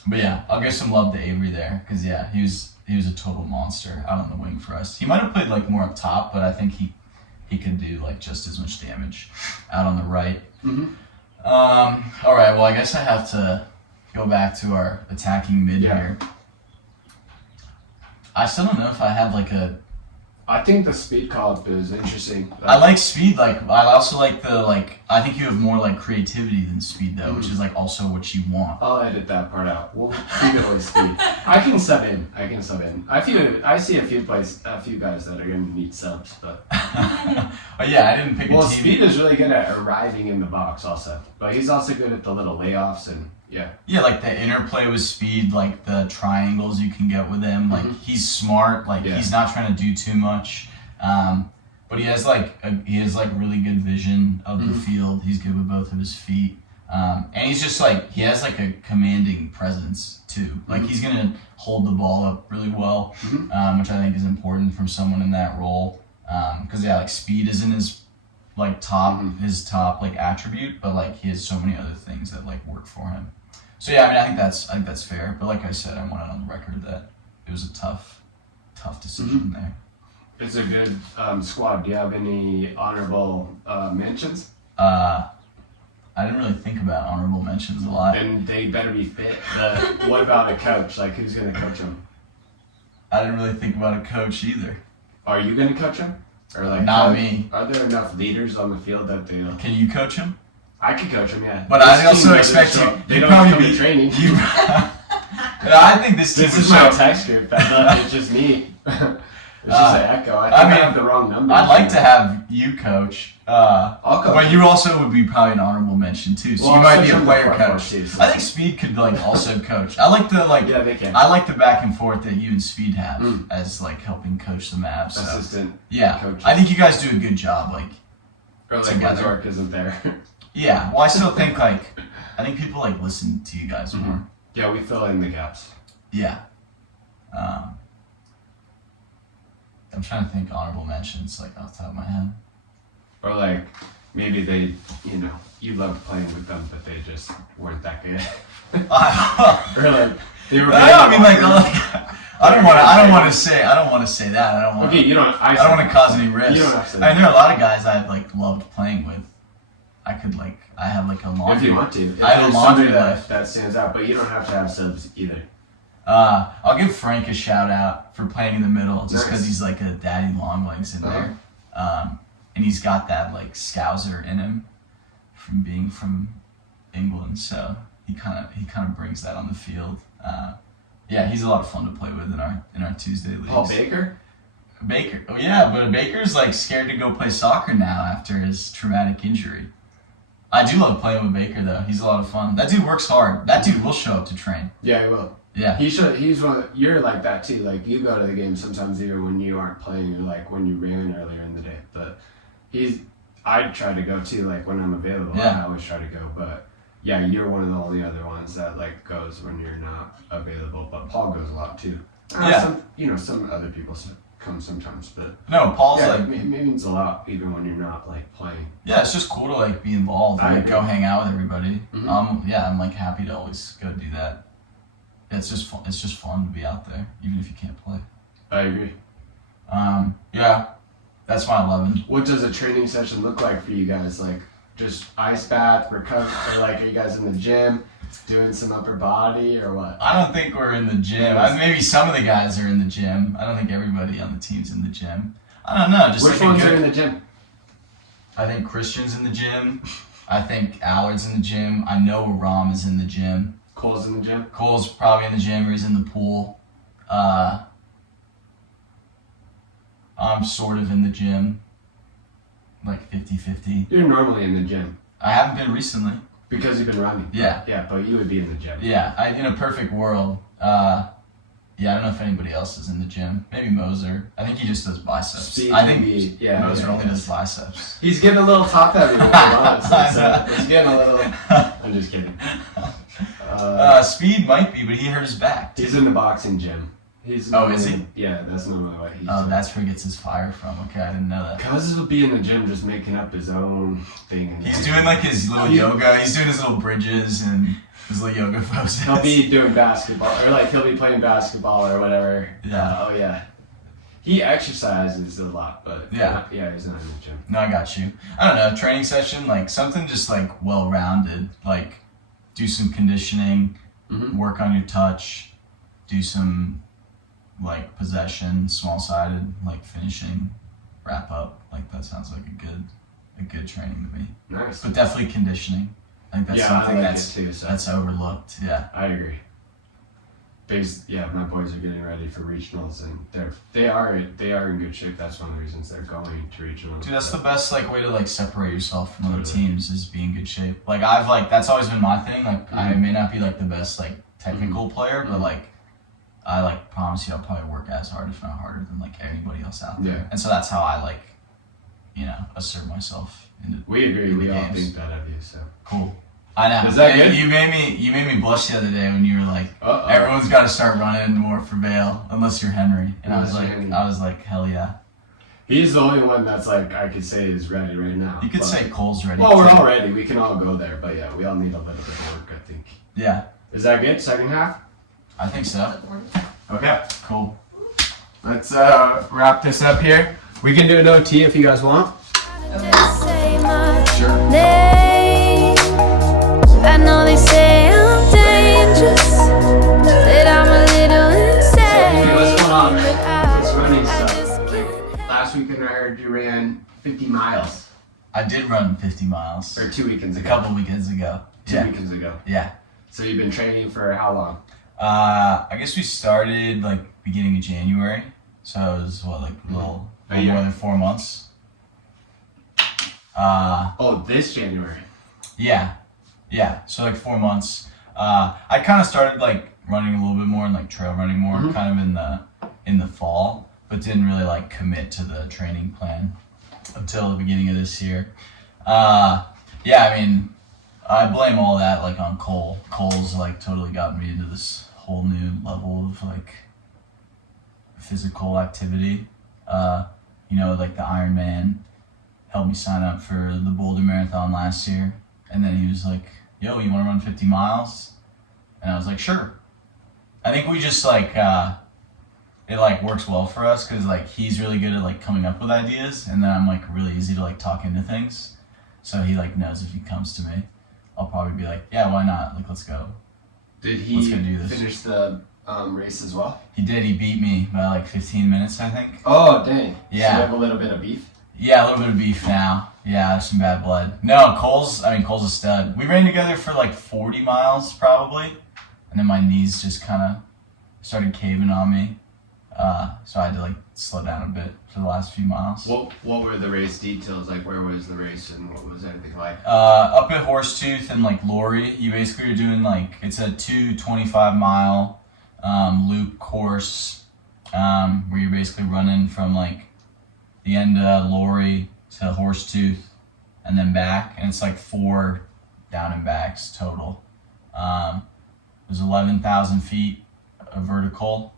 But yeah, I'll give some love to Avery there because yeah, he was a total monster out on the wing for us. He might have played like more up top, but I think he could do like just as much damage out on the right. All right, well, I guess I have to go back to our attacking mid here. I still don't know if I have like I think the speed call-up is interesting. I like speed. Like I also like I think you have more like creativity than speed though, which is like also what you want. I'll edit that part out. We'll keep it with speed. I can sub in. I see a few guys that are gonna need subs, but. Oh yeah, I didn't pick. Well, speed is really good at arriving in the box also, but he's also good at the little layoffs and. Yeah. Yeah, like the interplay with speed, like the triangles you can get with him. Like he's smart. Like he's not trying to do too much, but he has like really good vision of the field. He's good with both of his feet, and he's just like he has like a commanding presence too. Like he's gonna hold the ball up really well, which I think is important from someone in that role. Because like speed isn't his like top like attribute, but like he has so many other things that like work for him. So yeah, I mean I think that's fair. But like I said, I want it on the record that it was a tough decision there. It's a good squad. Do you have any honorable mentions? I didn't really think about honorable mentions a lot. Then they better be fit. What about a coach? Like who's gonna coach them? I didn't really think about a coach either. Are you gonna coach them? Or like not me. Are there enough leaders on the field that they? Can you coach him? I could coach them, yeah. But I also expect you. They don't come to training. I think this team. This is my text group. It's just me. It's just an echo. I think I have the wrong number. I'd like to have you coach. I'll coach. But you also would be probably an honorable mention too. So you might be a player coach. Too, so. I think Speed could also coach. I like the Yeah, they can. I like the back and forth that you and Speed have as helping coach the Mavs. So. Assistant. Yeah, coaches. I think you guys do a good job. Or together. York isn't there. Yeah, well, I still think I think people listen to you guys more. Yeah, we fill in the gaps. Yeah. I'm trying to think honorable mentions off the top of my head. Or maybe they, you loved playing with them, but they just weren't that good. Or they were. I don't want to say that. I don't want. Okay, you don't. I don't want to cause any risk. You don't have to. I know a lot of guys I've loved playing with. I could I have a laundry. If you want to, if I have a laundry list that stands out, but you don't have to have subs either. I'll give Frank a shout out for playing in the middle, just because Nice. he's a daddy long legs in there, and he's got that Scouser in him from being from England, so he kind of brings that on the field. Yeah, he's a lot of fun to play with in our Tuesday leagues. Paul Baker? Oh yeah, but Baker's scared to go play soccer now after his traumatic injury. I do love playing with Baker though. He's a lot of fun. That dude works hard. That dude will show up to train. Yeah, he will. Yeah. He's one. You're like that too. You go to the game sometimes even when you aren't playing, or when you ran earlier in the day. But I try to go too. When I'm available, Yeah. I always try to go. But yeah, you're one of the only other ones that goes when you're not available. But Paul goes a lot too. Yeah. Some other people come sometimes, but No, Paul's it means a lot even when you're not playing. yeah, it's just cool to be involved and go hang out with everybody. Mhm. Yeah, I'm happy to always go do that. It's just fun. It's just fun to be out there, even if you can't play. I agree. Yeah, that's my 11. What does a training session look like for you guys? Just ice bath, recover, or are you guys in the gym doing some upper body or what? I don't think we're in the gym. Maybe some of the guys are in the gym. I don't think everybody on the team's in the gym. I don't know. Just Which ones are in the gym? I think Christian's in the gym. I think Allard's in the gym. I know Ram is in the gym. Cole's in the gym? Cole's probably in the gym or he's in the pool. I'm sort of in the gym. 50-50. You're normally in the gym. I haven't been recently. Because you've been running. Yeah. Yeah, but you would be in the gym. Yeah, in a perfect world. Yeah, I don't know if anybody else is in the gym. Maybe Moser. I think he just does biceps. Speed I think Moser only does biceps. He's getting a little top heavy. He's getting a little. I'm just kidding. Speed might be, but he hurt his back. He's in the boxing gym. Is he? Yeah, that's normally what he's. Oh, that's where he gets his fire from. Okay, I didn't know that. Cousins will be in the gym just making up his own thing. He's doing his little yoga. He's doing his little bridges and his little yoga poses. He'll be doing basketball, or he'll be playing basketball or whatever. Yeah. Oh yeah. He exercises a lot, but he's not in the gym. No, I got you. I don't know, training session, something just well-rounded. Do some conditioning, work on your touch, do some possession, small-sided, finishing, wrap up. That sounds like a good training to me. Nice. But definitely conditioning. I think that's something that's overlooked. Yeah. I agree. Because my boys are getting ready for regionals, and they are in good shape. That's one of the reasons they're going to regionals. Dude, that's the best way to separate yourself from other teams is be in good shape. I've that's always been my thing. I may not be the best technical player, but I promise you I'll probably work as hard, if not harder, than anybody else out there. Yeah. And so that's how I assert myself in the We agree. in the We all games. think that of you. So Cool. I know. Is that good? You made me blush the other day when you were Uh-oh. everyone's got to start running more for Vail unless you're Henry. And Unless you're Henry. I was like, hell yeah. he's the only one that's I could say is ready right now. You could say Cole's ready. Well, we're all ready. We can all go there, but we all need a little bit of work, I think. Yeah, Is that good? Second half? I think so. Okay. Cool. Let's wrap this up here. We can do an OT if you guys want. Just say my Sure. name. I know they say I'm dangerous, that I'm a little insane. Okay, what's going on? But It's running I stuff. just can't. Last weekend I heard you ran 50 miles. I did run 50 miles. Or 2 weekends A ago. couple weekends ago. 2 weekends ago. Yeah. So you've been training for how long? I guess we started beginning of January. So it was like a little A year. more than 4 months. This January. Yeah. So like 4 months. I kind of started like running a little bit more and like trail running more, kind of in the fall, but didn't really like commit to the training plan until the beginning of this year. I mean, I blame all that like on Cole. Cole's like totally got me into this whole new level of like physical activity. Like the Ironman helped me sign up for the Boulder Marathon last year, and then he was like, "Yo, you want to run 50 miles?" And I was like, "Sure." I think we just like it like works well for us because like he's really good at like coming up with ideas, and then I'm like really easy to like talk into things. So he like knows if he comes to me, I'll probably be like, "Yeah, why not? Like, let's go." Did he Let's go do this. finish the race as well? He did. He beat me by like 15 minutes, I think. Oh, dang. Yeah. So you have a little bit of beef? Yeah, a little bit of beef now. Yeah, there's some bad blood. No, Cole's a stud. We ran together for like 40 miles probably, and then my knees just kind of started caving on me. So I had to like slow down a bit for the last few miles. What were the race details? Like, where was the race and what was everything like? Up at Horsetooth and like Lori, you basically are doing like, it's a 225-mile loop course where you're basically running from like the end of Lori to Horsetooth and then back, and it's like 4 down and backs total. It was 11,000 feet of vertical,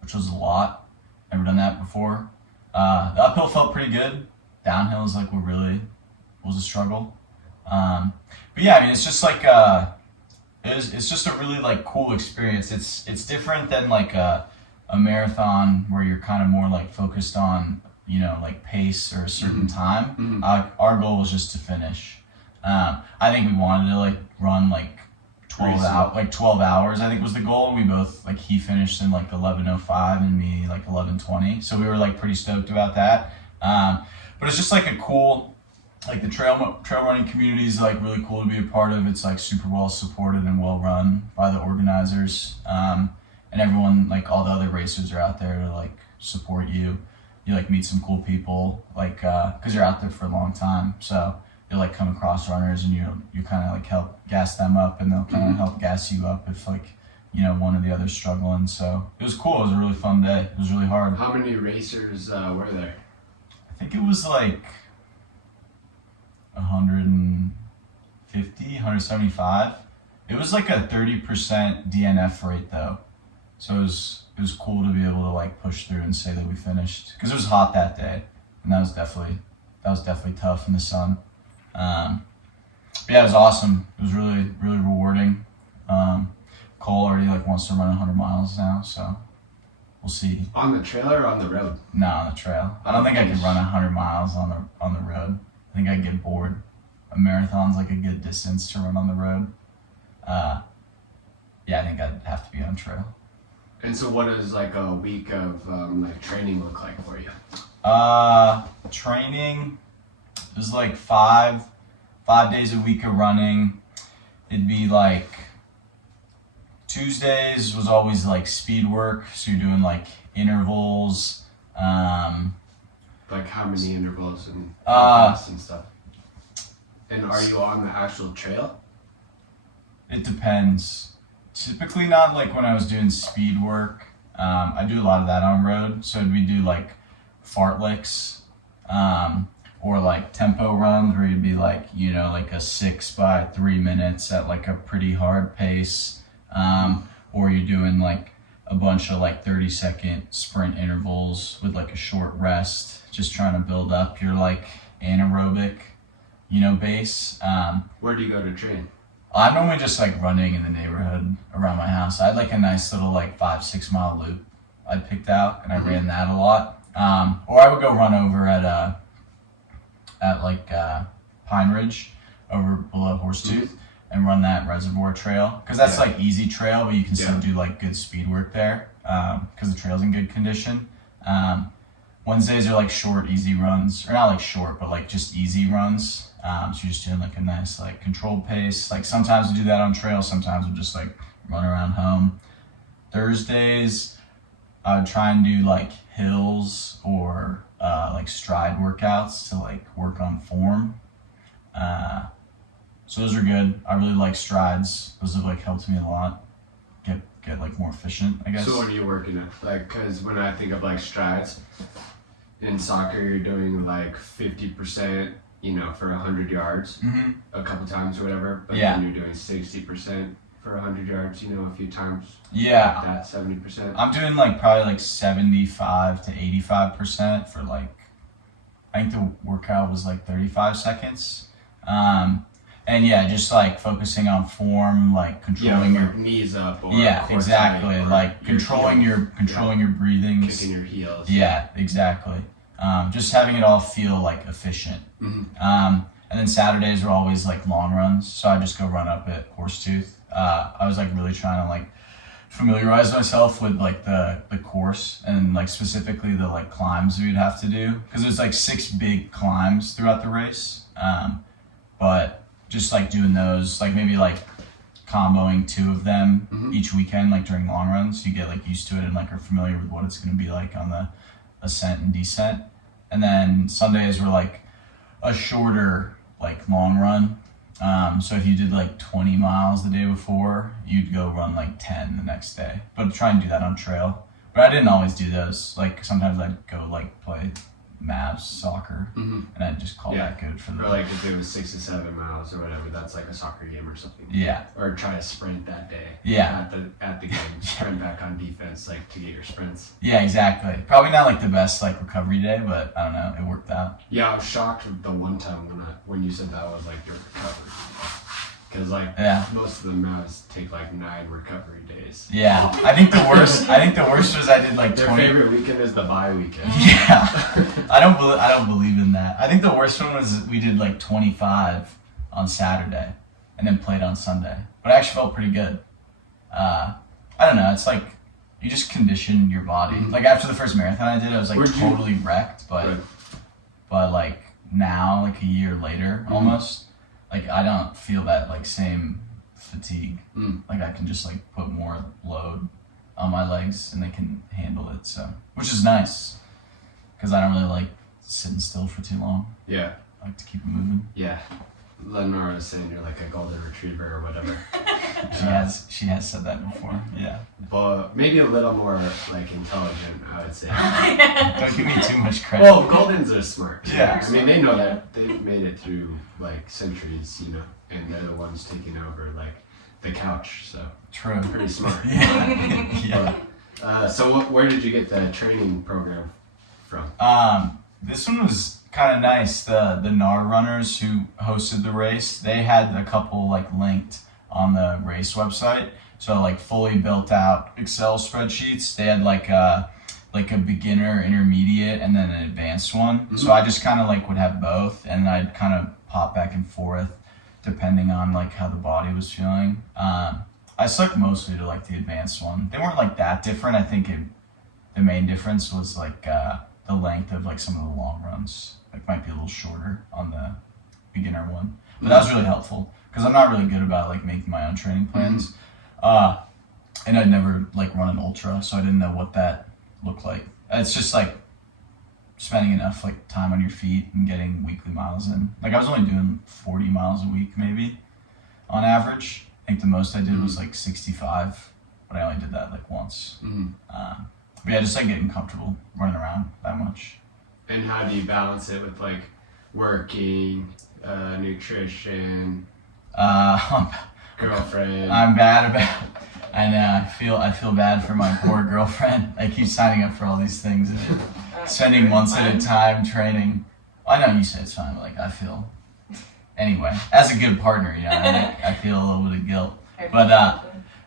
which was a lot. Never done that before. The uphill felt pretty good. Downhill is like what really was a struggle. But yeah, I mean, it's just like it's just a really like cool experience. It's different than like a marathon where you're kind of more like focused on like pace or a certain time. Our goal was just to finish. I think we wanted to like run like 12 hours, I think was the goal. We both like, he finished in like 11:05 and me like 11:20. So we were like pretty stoked about that. But it's just like a cool, like the trail running community is like really cool to be a part of. It's like super well supported and well run by the organizers. And everyone, like all the other racers are out there to like support you. You like meet some cool people, like, cause you're out there for a long time. So you'll like come across runners and you kind of like help gas them up, and they'll kind of help gas you up if like, one or the other's struggling. So it was cool. It was a really fun day. It was really hard. How many racers were there? I think it was like 150, 175. It was like a 30% DNF rate though. So it was cool to be able to like push through and say that we finished, because it was hot that day, and that was definitely tough in the sun. But yeah, it was awesome. It was really, really rewarding. Cole already like wants to run 100 miles now, so we'll see. On the trail or on the road? No, on the trail. I don't think I could run 100 miles on the road. I think I'd get bored. A marathon's like a good distance to run on the road. Yeah, I think I'd have to be on trail. And so what does like a week of like training look like for you? Training is like five days a week of running. It'd be like Tuesdays was always like speed work, so you're doing like intervals. Like how many intervals and fast and stuff? And are you on the actual trail? It depends. Typically not like when I was doing speed work. I do a lot of that on road, so we do like fartleks, or like tempo runs where you'd be like, like a 6 by 3 minutes at like a pretty hard pace, or you're doing like a bunch of like 30-second sprint intervals with like a short rest, just trying to build up your like anaerobic, base. Where do you go to train? I'm normally just like running in the neighborhood around my house. I had like a nice little like 5-6 mile loop I'd picked out, and I ran that a lot. Or I would go run over at Pine Ridge over below Horsetooth and run that reservoir trail, because that's like easy trail, but you can still do like good speed work there because the trail's in good condition. Wednesdays are like short, easy runs, or not like short, but like just easy runs. So you're just doing like a nice like controlled pace. Like sometimes we do that on trail, sometimes we just like run around home. Thursdays, I would try and do like hills or like stride workouts to like work on form. So those are good. I really like strides. Those have like helped me a lot. Get like more efficient, I guess. So what are you working at? Like, cause when I think of like strides in soccer, you're doing like 50%, for 100 yards a couple times or whatever. But then you're doing 60% for 100 yards, a few times. Yeah. Like that 70%. I'm doing like probably like 75 to 85% for like, I think the workout was like 35 seconds. And yeah, just like focusing on form, like controlling your knees up. Or exactly. Like controlling your breathing. Kicking your heels. Yeah, exactly. Just having it all feel like efficient. And then Saturdays were always like long runs, so I just go run up at Horsetooth. I was like really trying to like familiarize myself with like the course and like specifically the like climbs we'd have to do, because there's like 6 big climbs throughout the race. But just like doing those, like maybe like comboing 2 of them each weekend, like during long runs, you get like used to it and like are familiar with what it's going to be like on the ascent and descent. And then Sundays were like a shorter like long run. So if you did like 20 miles the day before, you'd go run like 10 the next day, but try and do that on trail. But I didn't always do those. Like sometimes I'd go like play Mavs soccer and I'd just call that good for the... Or like if it was 6 to 7 miles or whatever, that's like a soccer game or something. Yeah. Or try to sprint that day. Yeah. At the game, sprint back on defense, like to get your sprints. Yeah, exactly. Probably not like the best like recovery day, but I don't know, it worked out. Yeah, I was shocked the one time when you said that was like your recovery. Because like most of the Mavs take like 9 recovery days. Yeah, I think the worst was I did like their 20. Their favorite weekend is the bye weekend. Yeah, I don't believe in that. I think the worst one was we did like 25 on Saturday, and then played on Sunday. But I actually felt pretty good. I don't know. It's like you just condition your body. Like after the first marathon I did, I was like totally wrecked. But like now, like a year later, almost. Like I don't feel that like same fatigue. Like I can just like put more load on my legs and they can handle it. So, which is nice because I don't really like sitting still for too long. Yeah. I like to keep it moving. Yeah. Lenora was saying you're like a golden retriever or whatever. She has said that before. Yeah. But maybe a little more like intelligent, I would say. Don't give me too much credit. Well, Goldens are smart. Yeah. I mean, they know that they've made it through like centuries, and they're the ones taking over like the couch. So true. Pretty smart. Yeah. But, so where did you get the training program from? This one was kind of nice. The NAR runners who hosted the race, they had a couple like linked on the race website. So like fully built out Excel spreadsheets. They had like a beginner, intermediate, and then an advanced one. So I just kind of like would have both, and I'd kind of pop back and forth depending on like how the body was feeling. I stuck mostly to like the advanced one. They weren't like that different. I think the main difference was like the length of like some of the long runs. Like might be a little shorter on the beginner one, but that was really helpful because I'm not really good about like making my own training plans. And I'd never like run an ultra, so I didn't know what that looked like. It's just like spending enough like time on your feet and getting weekly miles in. Like I was only doing 40 miles a week maybe on average. I think the most I did was like 65, but I only did that like once. But yeah, just like getting comfortable running around that much. And how do you balance it with like working, nutrition, girlfriend? I'm bad about. I know. I feel bad for my poor girlfriend. I keep signing up for all these things and spending months at a time training. I know you say it's fine, but like I feel. Anyway, as a good partner, I feel a little bit of guilt. But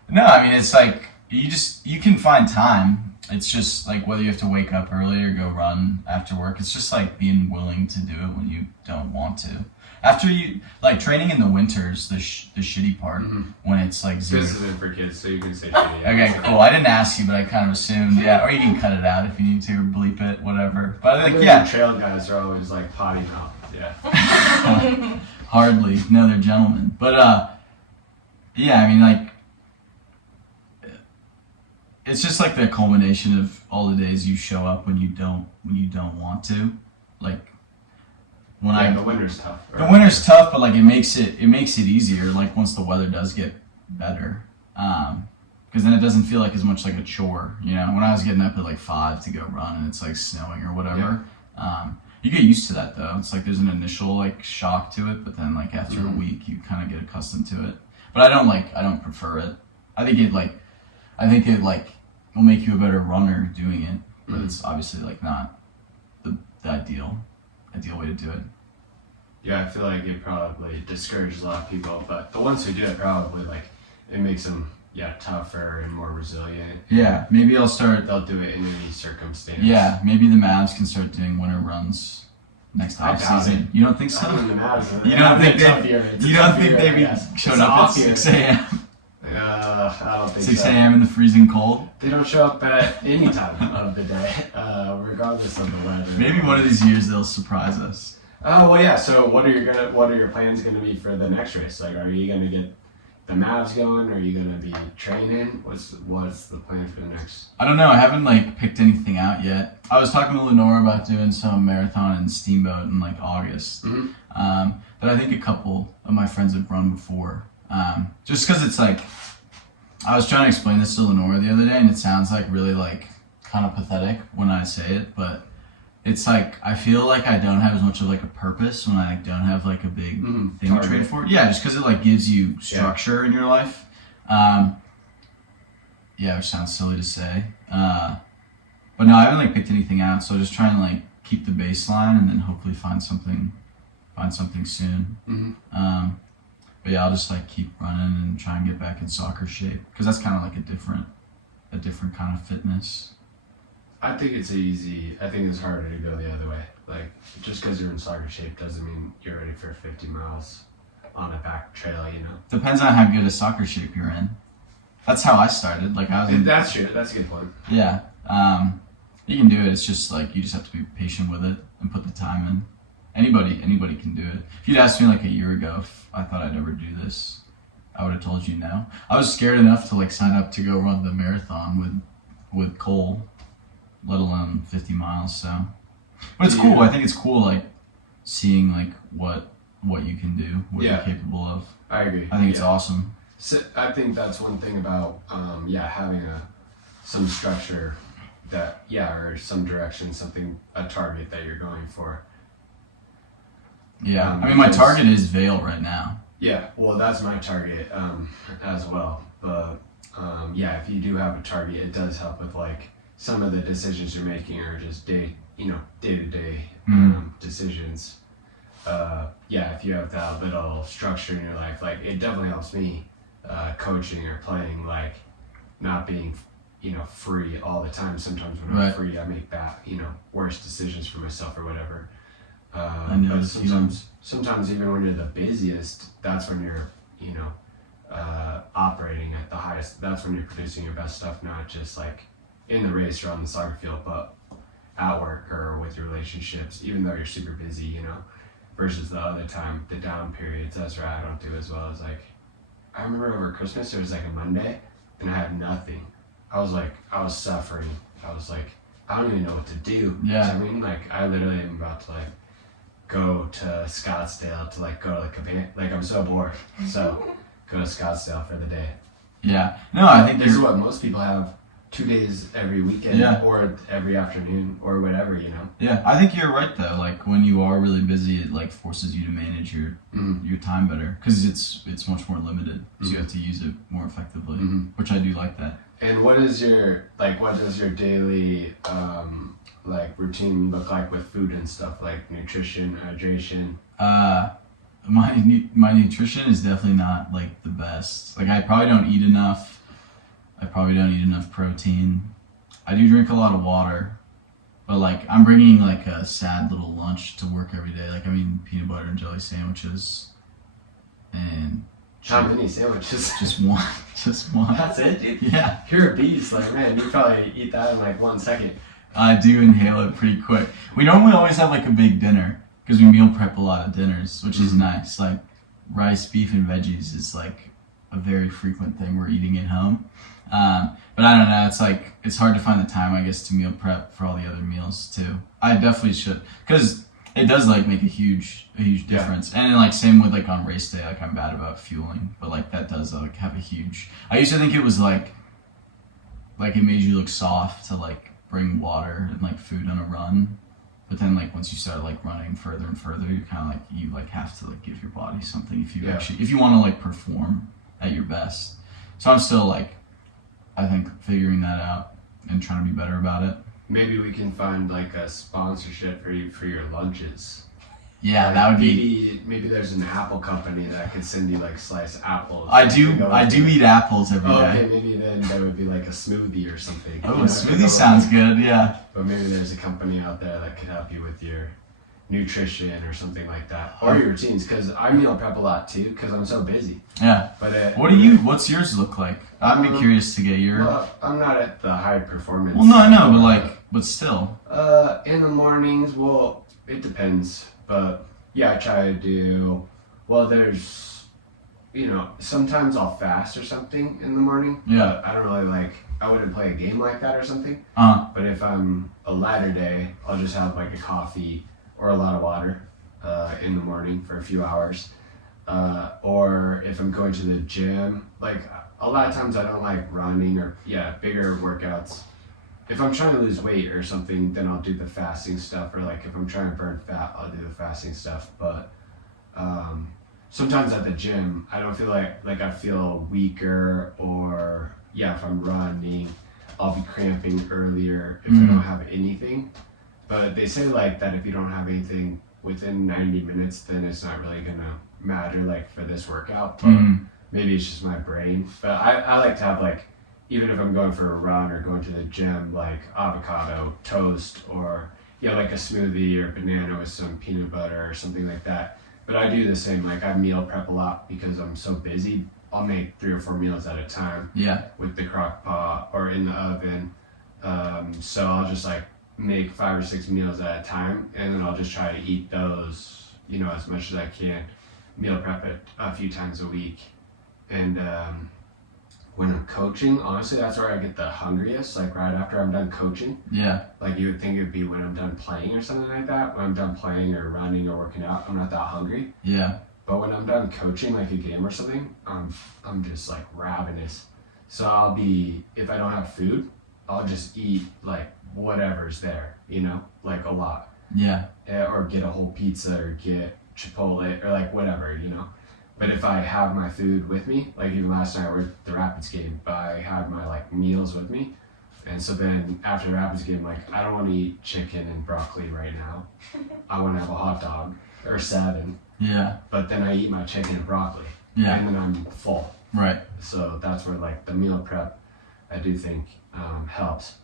no, I mean it's like you can find time. It's just like whether you have to wake up early or go run after work. It's just like being willing to do it when you don't want to. After you like training in the winters, the shitty part when it's like zero. This isn't for kids, so you can say shitty. Okay, cool. I didn't ask you, but I kind of assumed. Yeah, or you can cut it out if you need to, or bleep it, whatever. But like, yeah, trail guys are always like potty mouth. Yeah. Hardly. No, they're gentlemen. But yeah, I mean like. it's just like the culmination of all the days you show up when you don't want to. Like when the winter's tough. The winter's tough, but like it makes it easier. Like once the weather does get better, because then it doesn't feel like as much like a chore. You know, when I was getting up at like 5 to go run and it's like snowing or whatever, you get used to that though. It's like there's an initial like shock to it, but then like after a week you kind of get accustomed to it. But I don't prefer it. I think it will make you a better runner doing it, but it's obviously like not the ideal way to do it. Yeah, I feel like it probably discourages a lot of people, but the ones who do it probably like it makes them tougher and more resilient. Yeah, maybe I'll start. They'll do it in any circumstance. Yeah, maybe the Mavs can start doing winter runs next off season. You don't think so? The Mavs, you don't think they'd be showing up at 6 a.m.? I don't think 6 a.m. in the freezing cold? They don't show up at any time of the day, regardless of the weather. Maybe one of these years they'll surprise us. Oh well, yeah. So what are your plans going to be for the next race? Like, are you going to get the Mavs going? Are you going to be training? What's the plan for the next? I don't know. I haven't like picked anything out yet. I was talking to Lenore about doing some marathon and Steamboat in like August. But I think a couple of my friends have run before. Just because it's like, I was trying to explain this to Lenore the other day, and it sounds like really like kind of pathetic when I say it, but it's like I feel like I don't have as much of like a purpose when I like, don't have like a big thing to train for. Yeah, just because it like gives you structure in your life. Which sounds silly to say. But no, I haven't like picked anything out, so just trying to like keep the baseline and then hopefully find something soon. But yeah, I'll just like keep running and try and get back in soccer shape because that's kind of like a different kind of fitness. I think it's harder to go the other way. Like, just because you're in soccer shape doesn't mean you're ready for 50 miles on a back trail, you know? Depends on how good a soccer shape you're in. That's how I started. Like I was. That's true. That's a good point. Yeah. You can do it. It's just like you just have to be patient with it and put the time in. Anybody can do it. If you'd asked me like a year ago if I thought I'd ever do this, I would have told you no. I was scared enough to like sign up to go run the marathon with Cole, let alone 50 miles. So, but it's cool. I think it's cool like seeing like what you can do, what you're capable of. I agree. I think it's awesome. So I think that's one thing about having some structure or some direction, a target that you're going for. Yeah, I mean my target is Vail right now. Yeah, well that's my target as well. But if you do have a target, it does help with like some of the decisions you're making are just day-to-day decisions. If you have that little structure in your life, like it definitely helps me coaching or playing, like not being free all the time. Sometimes when I'm free, I make bad, worse decisions for myself or whatever. But sometimes even when you're the busiest, that's when you're, operating at the highest. That's when you're producing your best stuff, not just like in the race or on the soccer field, but at work or with your relationships, even though you're super busy, versus the other time, the down periods. That's where I don't do as well. As like, I remember over Christmas, it was like a Monday and I had nothing. I was suffering. I was like, I don't even know what to do. Yeah. I mean, like, I literally am about to like go to Scottsdale to like go to like a band. Like, I'm so bored. So go to Scottsdale for the day. Yeah. No, I think this is what most people have 2 days every weekend or every afternoon or whatever, Yeah, I think you're right though. Like when you are really busy, it like forces you to manage your time better because it's much more limited. So you have to use it more effectively, which I do like that. And what does your daily routine look like with food and stuff, like nutrition, hydration? My nutrition is definitely not like the best. Like I probably don't eat enough. I probably don't eat enough protein. I do drink a lot of water, but like I'm bringing like a sad little lunch to work every day. Like I'm eating peanut butter and jelly sandwiches, and how many sandwiches? Just one. Just one. That's it, dude? Yeah. You're a beast. Like, man, you probably eat that in like 1 second. I do inhale it pretty quick. We normally always have like a big dinner because we meal prep a lot of dinners, which is nice. Like rice, beef, and veggies is like a very frequent thing. We're eating at home. But I don't know, it's like, it's hard to find the time, I guess, to meal prep for all the other meals too. I definitely should, because it does like make a huge difference. And like same with like on race day, like I'm bad about fueling, but like that does like have a huge, I used to think it was like it made you look soft to like bring water and like food on a run. But then like once you start like running further and further, you kind of like, you like have to like give your body something if you actually, if you want to like perform at your best. So I'm still like, I think figuring that out and trying to be better about it. Maybe we can find like a sponsorship for you for your lunches. Yeah, like that would be. Maybe there's an apple company that could send you like sliced apples. I do eat apples every day. Okay, maybe then there would be like a smoothie or something. Oh, a smoothie sounds good. Yeah. But maybe there's a company out there that could help you with your nutrition or something like that, or your routines. Because I meal prep a lot too, because I'm so busy. Yeah. But what's yours look like? I'd be curious to get your. Well, I'm not at the high performance. Well, no, I know, but still. In the mornings, well, it depends, but yeah, I try to do. Well, there's, sometimes I'll fast or something in the morning. Yeah. I don't really I wouldn't play a game like that or something. But if I'm a lighter day, I'll just have like a coffee or a lot of water in the morning for a few hours. Or if I'm going to the gym, like a lot of times I don't like running or bigger workouts. If I'm trying to lose weight or something, then I'll do the fasting stuff. Or like if I'm trying to burn fat, I'll do the fasting stuff. But sometimes at the gym, I don't feel like I feel weaker, or if I'm running, I'll be cramping earlier if I don't have anything. But they say like that if you don't have anything within 90 minutes, then it's not really gonna matter like for this workout. But maybe it's just my brain. But I like to have like, even if I'm going for a run or going to the gym, like avocado toast, or like a smoothie or banana with some peanut butter or something like that. But I do the same, like I meal prep a lot because I'm so busy. I'll make 3 or 4 meals at a time. Yeah. With the crock pot or in the oven. So I'll just like make 5 or 6 meals at a time, and then I'll just try to eat those, as much as I can. Meal prep it a few times a week. And when I'm coaching, honestly, that's where I get the hungriest, like right after I'm done coaching. Yeah. Like you would think it'd be when I'm done playing or something like that. When I'm done playing or running or working out, I'm not that hungry. Yeah. But when I'm done coaching, like a game or something, I'm just like ravenous. So I'll be, if I don't have food, I'll just eat like whatever's there, like a lot. Yeah. Or get a whole pizza or get Chipotle or like whatever, But if I have my food with me, like even last night we're at the Rapids game, but I had my like meals with me. And so then after the Rapids game, like I don't want to eat chicken and broccoli right now. I want to have a hot dog or 7. Yeah. But then I eat my chicken and broccoli. Yeah. And then I'm full. Right. So that's where like the meal prep, I do think helps.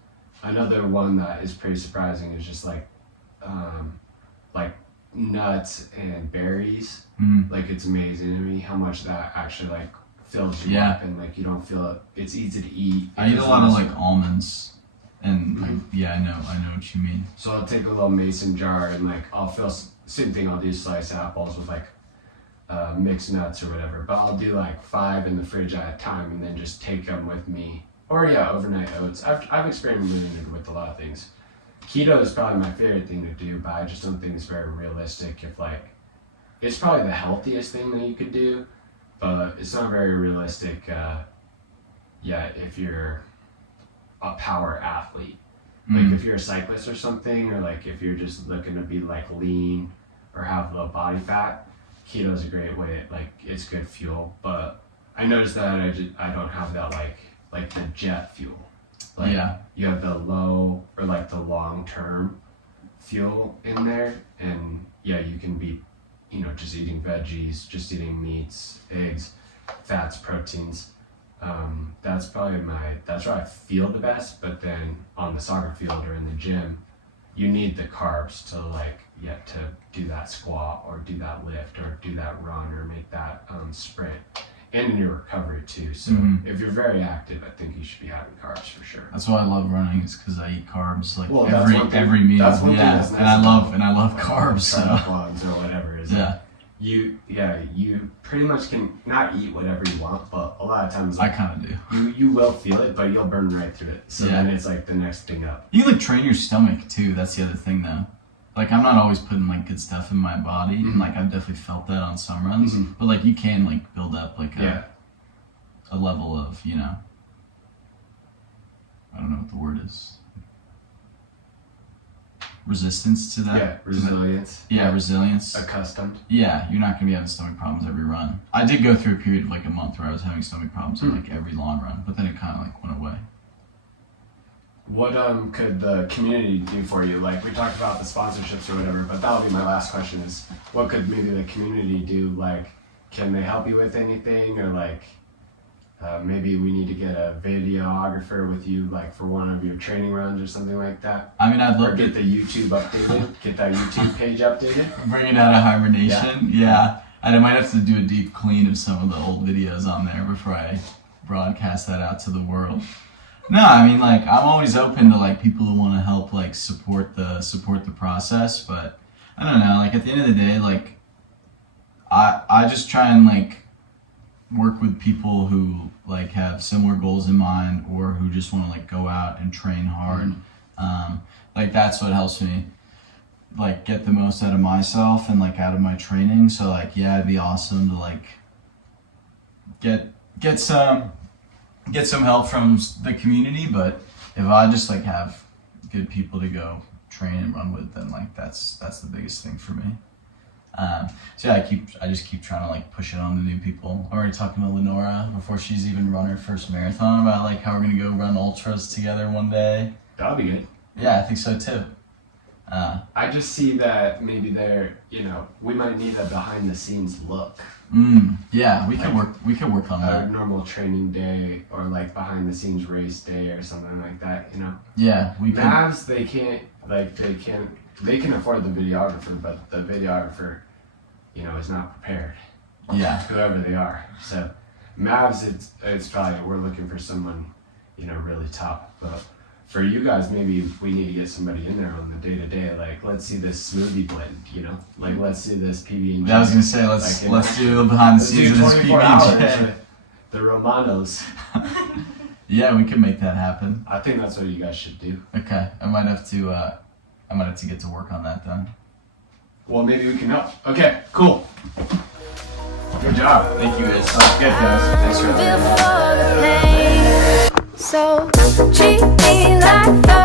Another one that is pretty surprising is just like nuts and berries. Like it's amazing to me how much that actually like fills you up, and like you don't feel it. It's easy to eat. I eat a lot of like almonds, and like I know what you mean. So I'll take a little mason jar and like I'll fill same thing. I'll do sliced apples with like mixed nuts or whatever, but I'll do like 5 in the fridge at a time and then just take them with me. Or overnight oats. I've experimented with a lot of things. Keto is probably my favorite thing to do, but I just don't think it's very realistic. If like, it's probably the healthiest thing that you could do, but it's not very realistic. If you're a power athlete, like if you're a cyclist or something, or like if you're just looking to be like lean or have low body fat, keto is a great way. Like it's good fuel, but I noticed that I don't have that like the jet fuel. Like you have the low or like the long-term fuel in there, and you can be, just eating veggies, just eating meats, eggs, fats, proteins. That's probably that's where I feel the best. But then on the soccer field or in the gym, you need the carbs to to do that squat or do that lift or do that run or make that sprint. And in your recovery too. So if you're very active, I think you should be having carbs for sure. That's why I love running, is because I eat carbs every meal. That's one thing that's nice, and I love carbs. So. Or whatever is you pretty much can not eat whatever you want, but a lot of times I kind of do. you will feel it, but you'll burn right through it. So Yeah. then it's like the next thing up. You like train your stomach too. That's the other thing though. Like I'm not always putting like good stuff in my body, and like I've definitely felt that on some runs. But like you can like build up like a level of, you know, I don't know what the word is. Resistance to that. Yeah, resilience. Yeah, resilience. Accustomed. Yeah, you're not gonna be having stomach problems every run. I did go through a period of like a month where I was having stomach problems in like every long run, but then it kind of like went away. What could the community do for you? Like we talked about the sponsorships or whatever, but that'll be my last question is what could maybe the community do? Like, can they help you with anything, or like maybe we need to get a videographer with you, like for one of your training runs or something like that? I mean, I'd Or love get to the YouTube updated, get that YouTube page updated. bring it out of hibernation. Yeah. And I might have to do a deep clean of some of the old videos on there before I broadcast that out to the world. No, I mean, like I'm always open to like people who want to help like support the process, but I don't know, like at the end of the day, like I just try and like work with people who like have similar goals in mind, or who just want to like go out and train hard. Like that's what helps me like get the most out of myself and like out of my training. So like, yeah, it'd be awesome to like get some help from the community, but if I just like have good people to go train and run with, then like that's the biggest thing for me. So yeah, I just keep trying to like push it on the new people. I'm already talking to Lenora before she's even run her first marathon about like how we're gonna go run ultras together one day. That'll be good. Yeah, I think so too. I just see that maybe there, you know, we might need a behind the scenes look. Yeah, we could work on A that. normal training day, or like behind the scenes race day or something like that, you know. Yeah, we could. Mavs, they can afford the videographer, but the videographer, you know, is not prepared. Yeah. Whoever they are. So Mavs, it's probably, we're looking for someone, you know, really top. But for you guys, maybe we need to get somebody in there on the day to day. Like, let's see this smoothie blend, you know. Like, let's see this PB&J. I was gonna say let's do behind the Let's do scenes of this 24 hours PB&J. with the Romanos. Yeah, we could make that happen. I think that's what you guys should do. Okay, I might have to get to work on that then. Well, maybe we can help. Okay, cool. Good job. Thank you guys. Good, guys. Thanks for Feel for the pain. So treat me like the